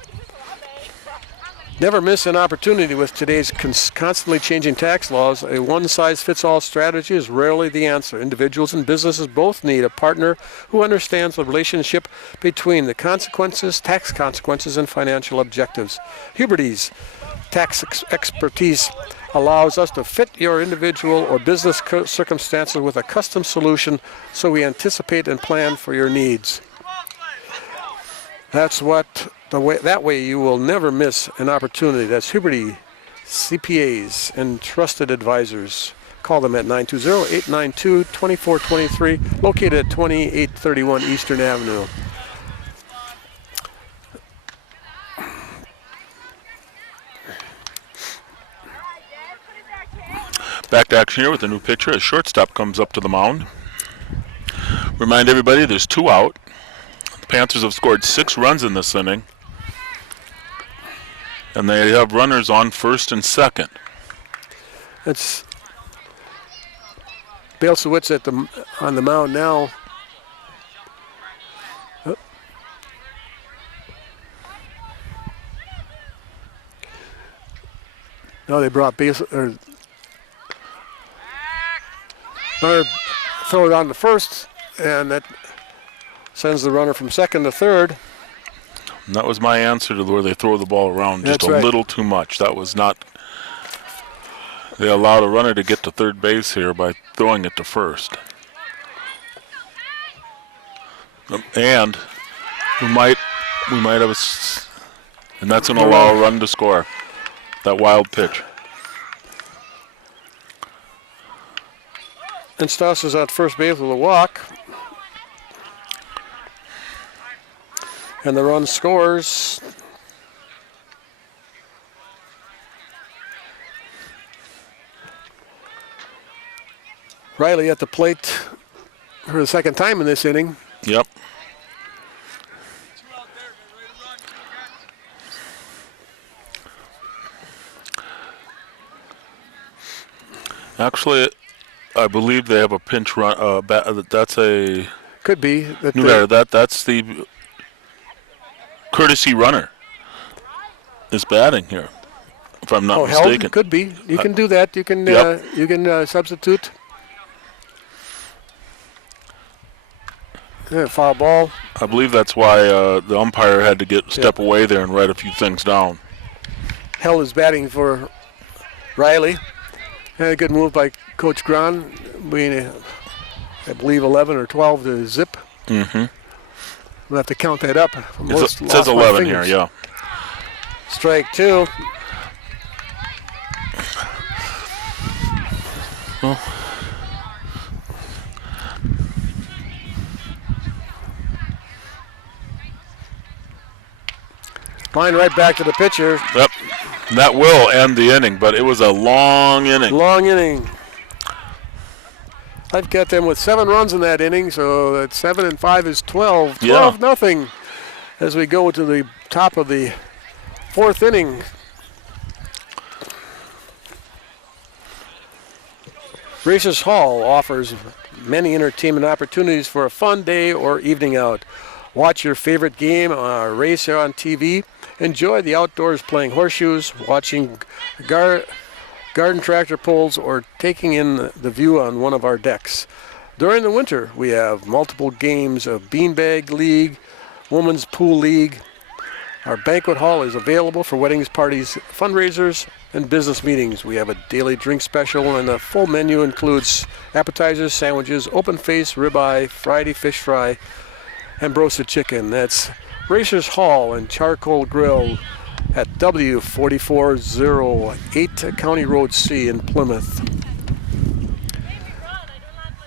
Never miss an opportunity with today's constantly changing tax laws. A one-size-fits-all strategy is rarely the answer. Individuals and businesses both need a partner who understands the relationship between the tax consequences, and financial objectives. Huberty's tax expertise allows us to fit your individual or business circumstances with a custom solution, so we anticipate and plan for your needs. That way you will never miss an opportunity. That's Huberty CPAs and trusted advisors. Call them at 920-892-2423, located at 2831 Eastern Avenue. Back to action here with a new pitcher. A shortstop comes up to the mound. Remind everybody there's 2 out. The Panthers have scored 6 runs in this inning. And they have runners on first and second. It's Balesowitz on the mound now. Now they brought throw it on to first, and that sends the runner from second to third. And that was my answer to where they throw the ball around just a little too much. That was not. They allowed a runner to get to third base here by throwing it to first. And we might have and that's going to allow a run to score. That wild pitch. And Stoss is at first base with a walk. And the run scores. Riley at the plate for the second time in this inning. Yep. Actually, I believe they have a pinch run. That's a could be that's the courtesy runner is batting here, if I'm not mistaken. Held could be. You can do that. You can you can substitute. Foul ball. I believe that's why the umpire had to step away there and write a few things down. Held is batting for Riley. A good move by Coach Gran, being, I believe, 11 or 12 to zip. Mm-hmm. We'll have to count that up. It says 11 here, yeah. Strike 2. Well. Line right back to the pitcher. Yep. That will end the inning, but it was a long inning. Long inning. I've got them with 7 runs in that inning, so that 7 and 5 is 12. 12 nothing as we go to the top of the 4th inning. Racers Hall offers many entertainment opportunities for a fun day or evening out. Watch your favorite game or race on TV. Enjoy the outdoors playing horseshoes, watching garden tractor pulls, or taking in the view on one of our decks. During the winter, we have multiple games of Beanbag League, Women's Pool League. Our banquet hall is available for weddings, parties, fundraisers, and business meetings. We have a daily drink special, and the full menu includes appetizers, sandwiches, open face, ribeye, Friday fish fry, and roasted chicken. That's Racers Hall and Charcoal Grill at W4408 County Road C in Plymouth.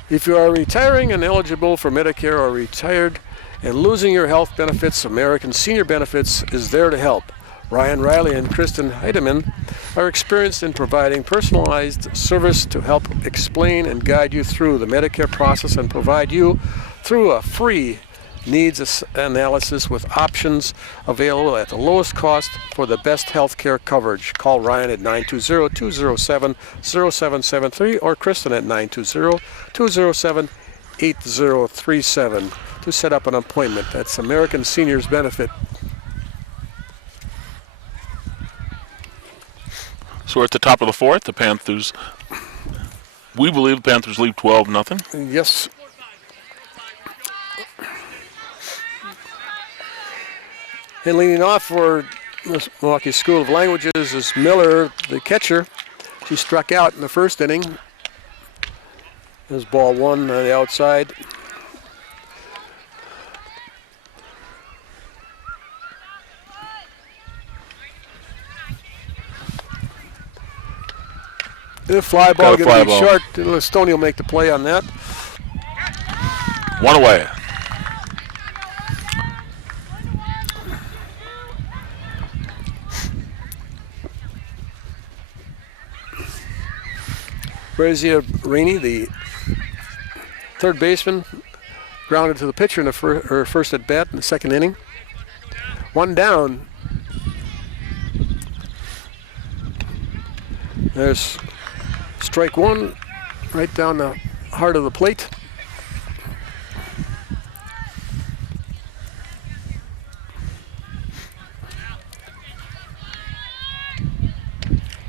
If you are retiring and eligible for Medicare or retired and losing your health benefits, American Senior Benefits is there to help. Ryan Riley and Kristen Heidemann are experienced in providing personalized service to help explain and guide you through the Medicare process and provide you through a free needs analysis with options available at the lowest cost for the best health care coverage. Call Ryan at 920-207-0773 or Kristen at 920-207-8037 to set up an appointment. That's American Seniors Benefit. So we're at the top of the 4th. The Panthers, we believe the Panthers lead 12-0. Yes. And leading off for Milwaukee School of Languages is Miller, the catcher. She struck out in the first inning. There's ball 1 on the outside. The fly ball going to be short. Stoney will make the play on that. 1 away. Brazia Rainey, the third baseman, grounded to the pitcher in the first at bat in the second inning. 1 down. There's strike 1 right down the heart of the plate.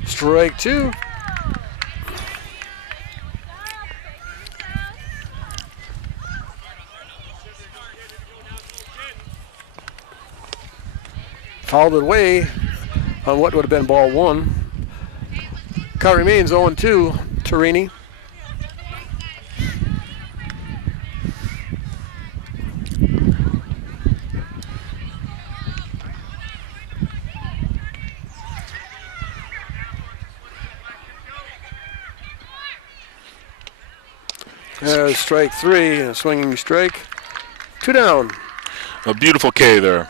Strike 2. Fouled it away on what would have been ball 1. Count remains 0-2 to Rainey. Strike 3, a swinging strike. 2 down. A beautiful K there.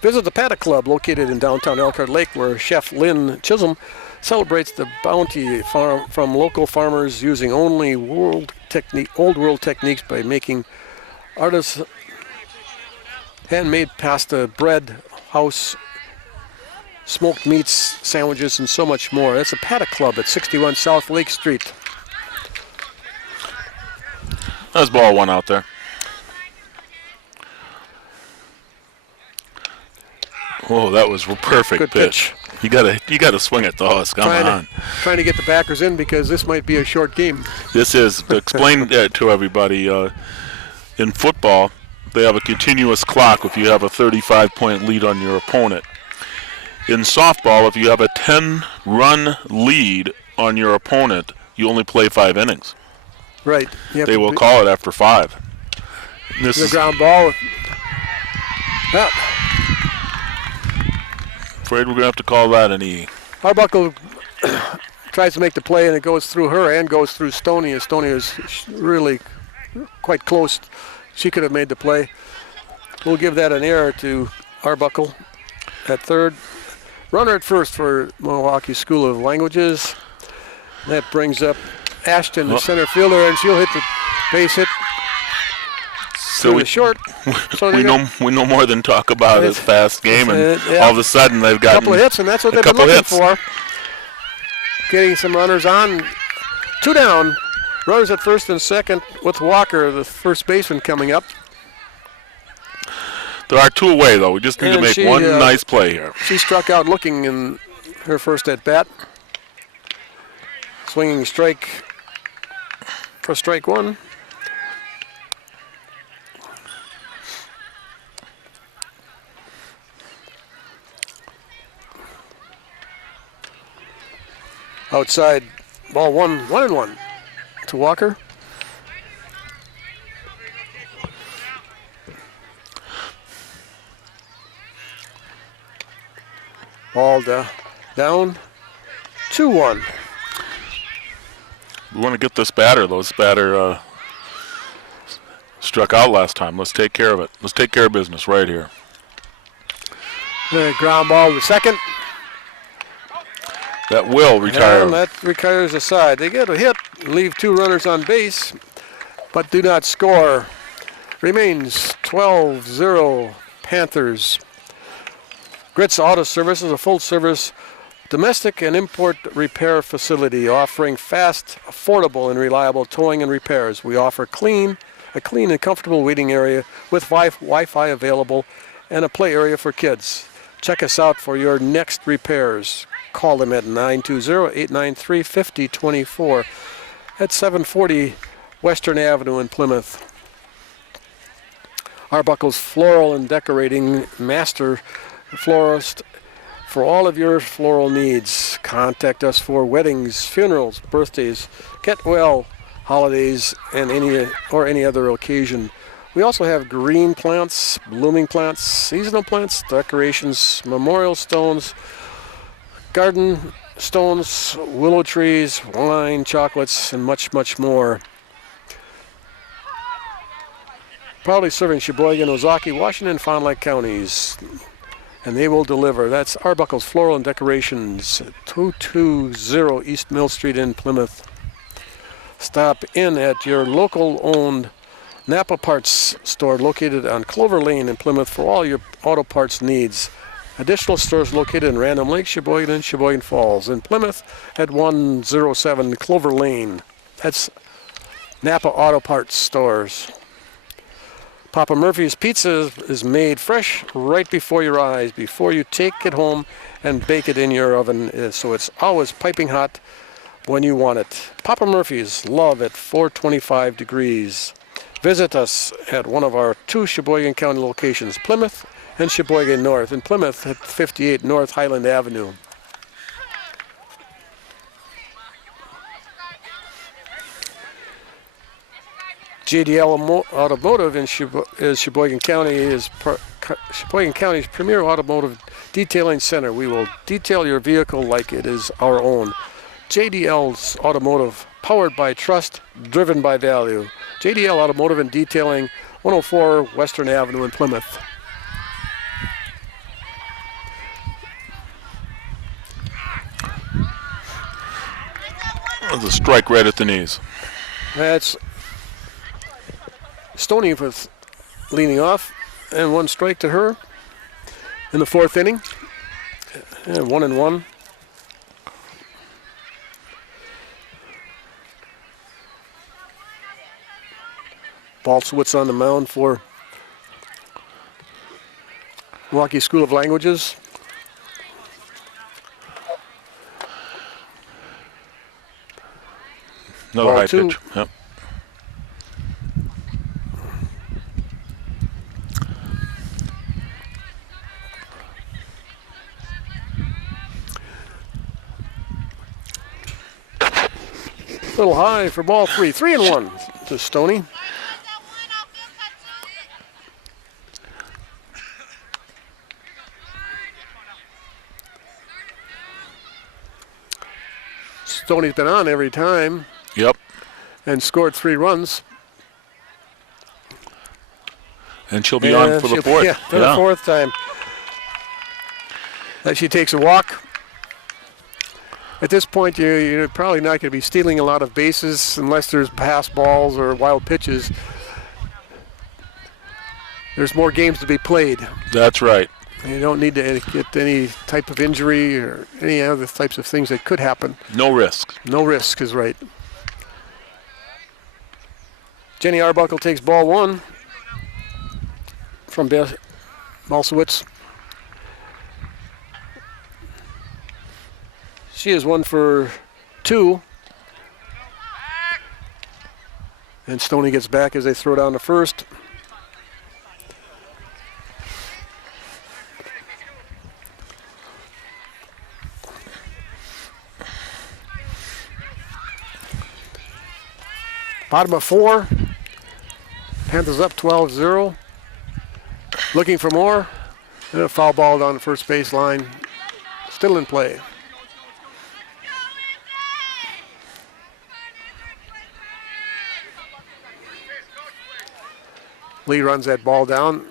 Visit the Paddock Club located in downtown Elkhart Lake, where Chef Lynn Chisholm celebrates the bounty from local farmers using only old world techniques by making handmade pasta, bread, house, smoked meats, sandwiches, and so much more. That's the Paddock Club at 61 South Lake Street. That's ball 1 out there. Oh, that was a perfect Good pitch. You gotta swing at the Husk. Come on. Trying to get the backers in because this might be a short game. This is, explain to everybody, in football, they have a continuous clock if you have a 35-point lead on your opponent. In softball, if you have a 10-run lead on your opponent, you only play 5 innings. Right. They will call it after 5. This the is ground ball. Yeah. Afraid we're going to have to call that an E. Arbuckle tries to make the play, and it goes through her and goes through Stoney. Stoney is really quite close. She could have made the play. We'll give that an error to Arbuckle. at third. Runner at first for Milwaukee School of Languages. That brings up Ashton, the center fielder, and she'll hit the base hit. So we short. So we know more than talk about a fast game, and yeah. all of a sudden they've got a couple of hits, and that's what they've been looking for. Getting some runners on. 2 down. Runners at first and second with Walker, the first baseman, coming up. There are 2 away, though. We just need to make one nice play here. She struck out looking in her first at bat. Swinging strike for strike 1. Outside, ball 1-1 to Walker. Ball down, 2-1. We want to get this batter, though. This batter struck out last time. Let's take care of it. Let's take care of business right here. Ground ball to second. That will retire. And that retires the side. They get a hit, leave 2 runners on base, but do not score. Remains 12-0 Panthers. Grits Auto Service is a full-service domestic and import repair facility offering fast, affordable, and reliable towing and repairs. We offer a clean and comfortable waiting area with Wi-Fi available and a play area for kids. Check us out for your next repairs. Call them at 920-893-5024 at 740 Western Avenue in Plymouth. Arbuckle's Floral and Decorating Master Florist for all of your floral needs. Contact us for weddings, funerals, birthdays, get well, holidays, and any other occasion. We also have green plants, blooming plants, seasonal plants, decorations, memorial stones, garden stones, willow trees, wine, chocolates, and much, much more. Proudly serving Sheboygan, Ozaki, Washington, and Fond du Lac counties. And they will deliver. That's Arbuckle's Floral and Decorations, 220 East Mill Street in Plymouth. Stop in at your local-owned Napa Parts store located on Clover Lane in Plymouth for all your auto parts needs. Additional stores located in Random Lake, Sheboygan, and Sheboygan Falls. In Plymouth at 107 Clover Lane. That's Napa Auto Parts stores. Papa Murphy's Pizza is made fresh right before your eyes, before you take it home and bake it in your oven, so it's always piping hot when you want it. Papa Murphy's, love at 425 degrees. Visit us at one of our 2 Sheboygan County locations, Plymouth and Sheboygan North. In Plymouth at 58 North Highland Avenue. JDL Automotive in Sheboygan County is Sheboygan County's premier automotive detailing center. We will detail your vehicle like it is our own. JDL's Automotive, powered by trust, driven by value. JDL Automotive and Detailing, 104 Western Avenue in Plymouth. The strike right at the knees. That's Stoney with leaning off, and 1 strike to her in the 4th inning. And 1-1. Balsowitz on the mound for Milwaukee School of Languages. Another high pitch. Yep. A little high for ball 3. 3-1 to Stoney. Stoney's been on every time. Yep. And scored 3 runs. And she'll be on for the 4th. Yeah, for the 4th time. As she takes a walk. At this point, you're probably not going to be stealing a lot of bases unless there's pass balls or wild pitches. There's more games to be played. That's right. You don't need to get any type of injury or any other types of things that could happen. No risk. No risk is right. Jenny Arbuckle takes ball 1 from Balsowitz. She is 1 for 2. And Stoney gets back as they throw down the first. Bottom of 4. Panthers up 12-0. Looking for more. And a foul ball down the first baseline. Still in play. Lee runs that ball down.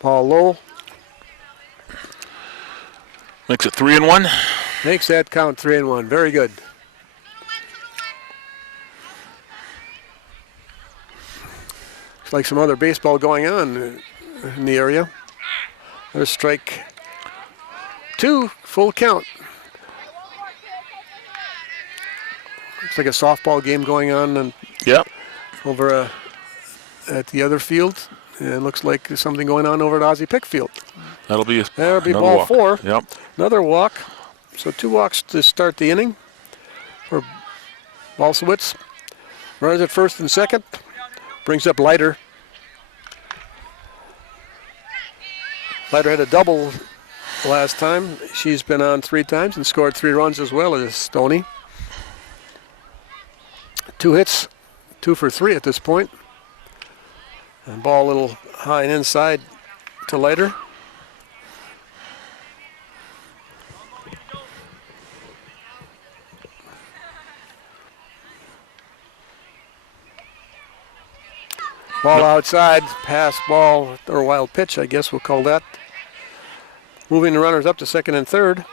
Ball low. Makes it 3-1. Makes that count 3-1. Very good. Looks like some other baseball going on in the area. There's strike 2, full count. Looks like a softball game going on and Yep. over at the other field. And it looks like there's something going on over at Ozzie Pick Field. That'll be That'll be another ball walk. 4. Yep. Another walk. So 2 walks to start the inning for Balsowitz. Runners at first and second. Brings up Leiter. Leiter had a double last time. She's been on 3 times and scored 3 runs as well as Stoney. 2 hits, 2 for 3 at this point. And ball a little high and inside to Leiter. Ball outside, pass ball, or wild pitch, I guess we'll call that. Moving the runners up to second and third.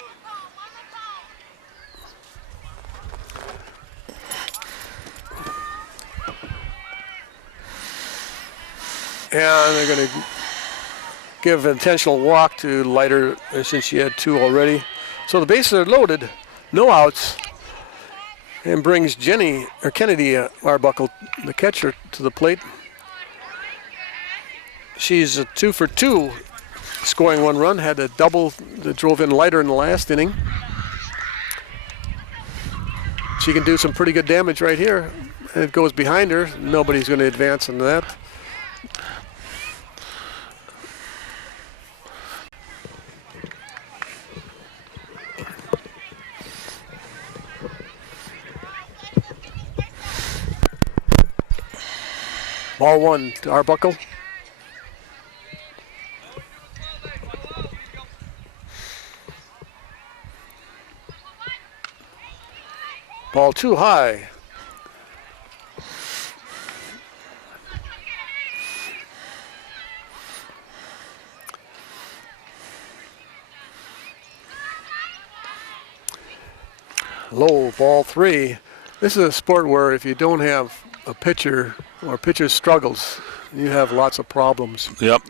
And they're going to give an intentional walk to Leiter since she had 2 already. So the bases are loaded, no outs, and brings Kennedy Arbuckle, the catcher, to the plate. She's 2 for 2, scoring 1 run. Had a double that drove in Leiter in the last inning. She can do some pretty good damage right here. And it goes behind her. Nobody's going to advance on that. Ball 1 to Arbuckle. Ball too high. Low, ball 3. This is a sport where if you don't have a pitcher or pitcher struggles, you have lots of problems. Yep.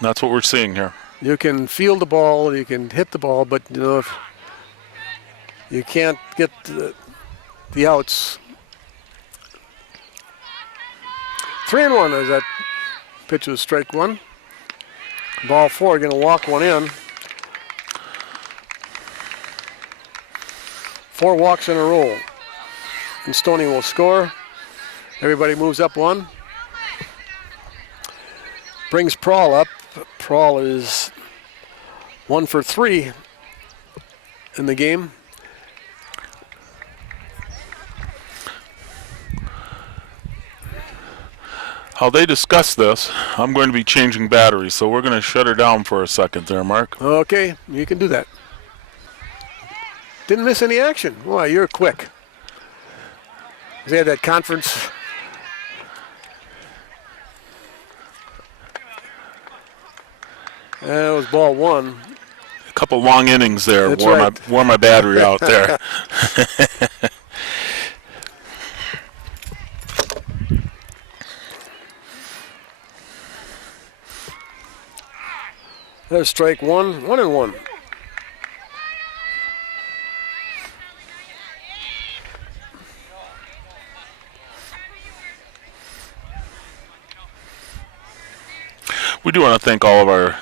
That's what we're seeing here. You can field the ball, you can hit the ball, but if you can't get the outs. 3-1 as that pitch was strike 1. Ball 4, going to walk 1 in. 4 walks in a row. And Stoney will score. Everybody moves up 1. Brings Prawl up. Prawl is 1 for 3 in the game. How they discuss this, I'm going to be changing batteries, so we're going to shut her down for a second there, Mark. Okay, you can do that. Didn't miss any action. Boy, you're quick. They had that conference. That was ball one. A couple long innings there. That's Wore right. my battery out there. There's strike one, 1-1. We do want to thank all of our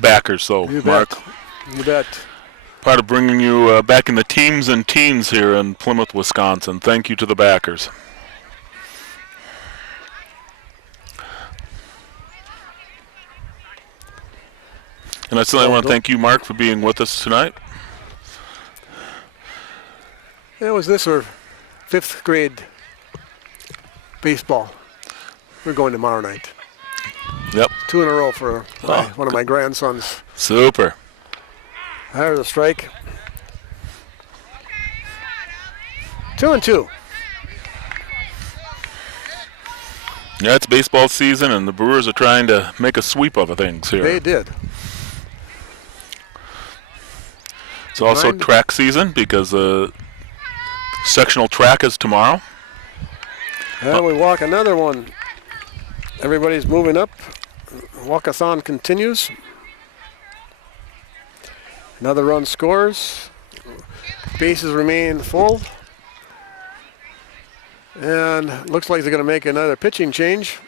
backers, though, You Mark. bet. You bet. Part of bringing you back in the teams and teens here in Plymouth, Wisconsin. Thank you to the backers. And I certainly want to thank you, Mark, for being with us tonight. Was this or 5th grade baseball? We're going tomorrow night. Yep. 2 in a row for one of my grandsons. Super. There's a strike. 2-2. Yeah, it's baseball season, and the Brewers are trying to make a sweep of things here. They did. It's also track season because sectional track is tomorrow. And we walk another one. Everybody's moving up. Walkathon continues. Another run scores. Bases remain full. And looks like they're going to make another pitching change.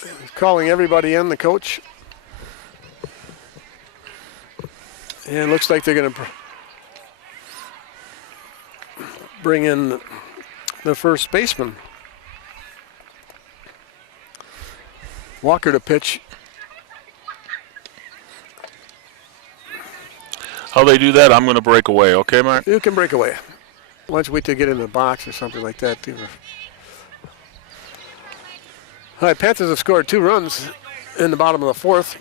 He's calling everybody in, the coach. And looks like they're going to bring in the first baseman. Walker to pitch. How they do that, I'm going to break away. Okay, Mark? You can break away. Why don't you wait to get in the box or something like that. All right, Panthers have scored 2 runs in the bottom of the 4th.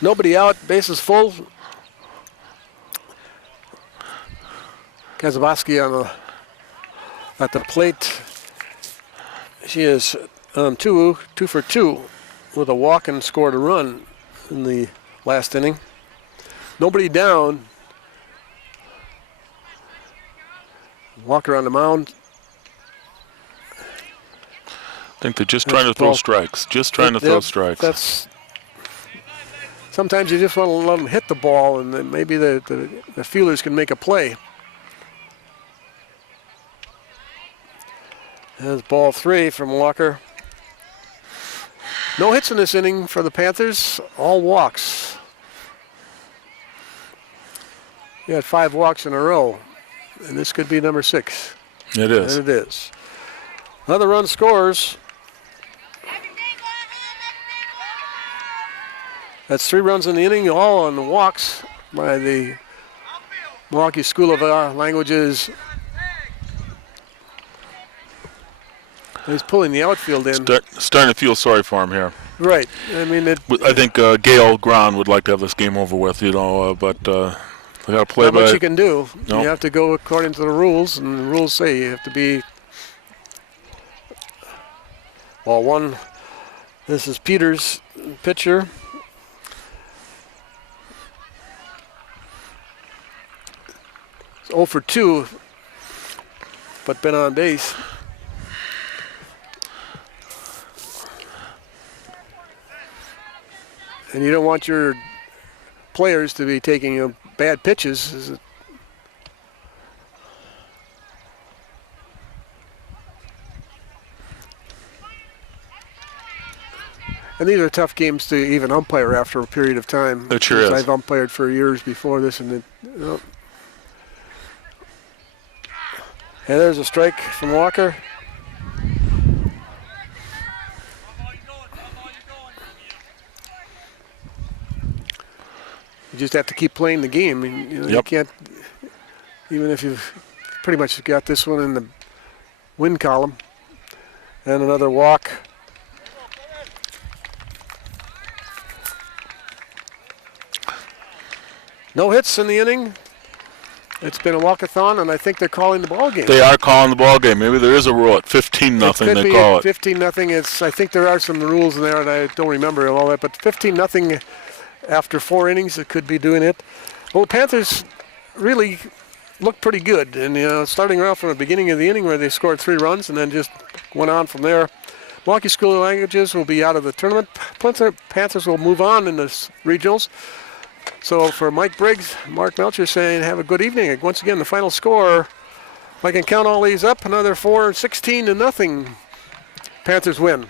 Nobody out, bases full. Kazabaski at the plate. She is 2 for 2 with a walk and scored a run in the last inning. Nobody down. Walker on the mound. I think they're just trying to throw strikes. Just trying to throw strikes. That's. Sometimes you just want to let them hit the ball, and then maybe the fielders can make a play. There's ball 3 from Walker. No hits in this inning for the Panthers. All walks. You had 5 walks in a row, and this could be number 6. It is. And it is. Another run scores. That's 3 runs in the inning, all on the walks by the Milwaukee School of Languages. He's pulling the outfield in. Starting to feel sorry for him here. Right. I mean, I think Gail Grahn would like to have this game over with, but they got to play not by much you can do. No. You have to go according to the rules, and the rules say you have to be. Ball 1. This is Peters, pitcher. It's 0 for 2, but been on base. And you don't want your players to be taking bad pitches. And these are tough games to even umpire after a period of time. It sure is. I've umpired for years before this, and and there's a strike from Walker. You just have to keep playing the game. You can't, even if you've pretty much got this one in the win column. And another walk. No hits in the inning. It's been a walkathon, and I think they're calling the ball game. They are calling the ball game. Maybe there is a rule at 15-0. They call it 15-0. It's. I think there are some rules in there, and I don't remember all that. But 15-0 after 4 innings, it could be doing it. Well, the Panthers really looked pretty good, and starting around from the beginning of the inning where they scored 3 runs, and then just went on from there. Milwaukee School of Languages will be out of the tournament. Panthers will move on in the regionals. So for Mike Briggs, Mark Melcher saying, have a good evening. Once again, the final score, if I can count all these up, another 16-0. Panthers win.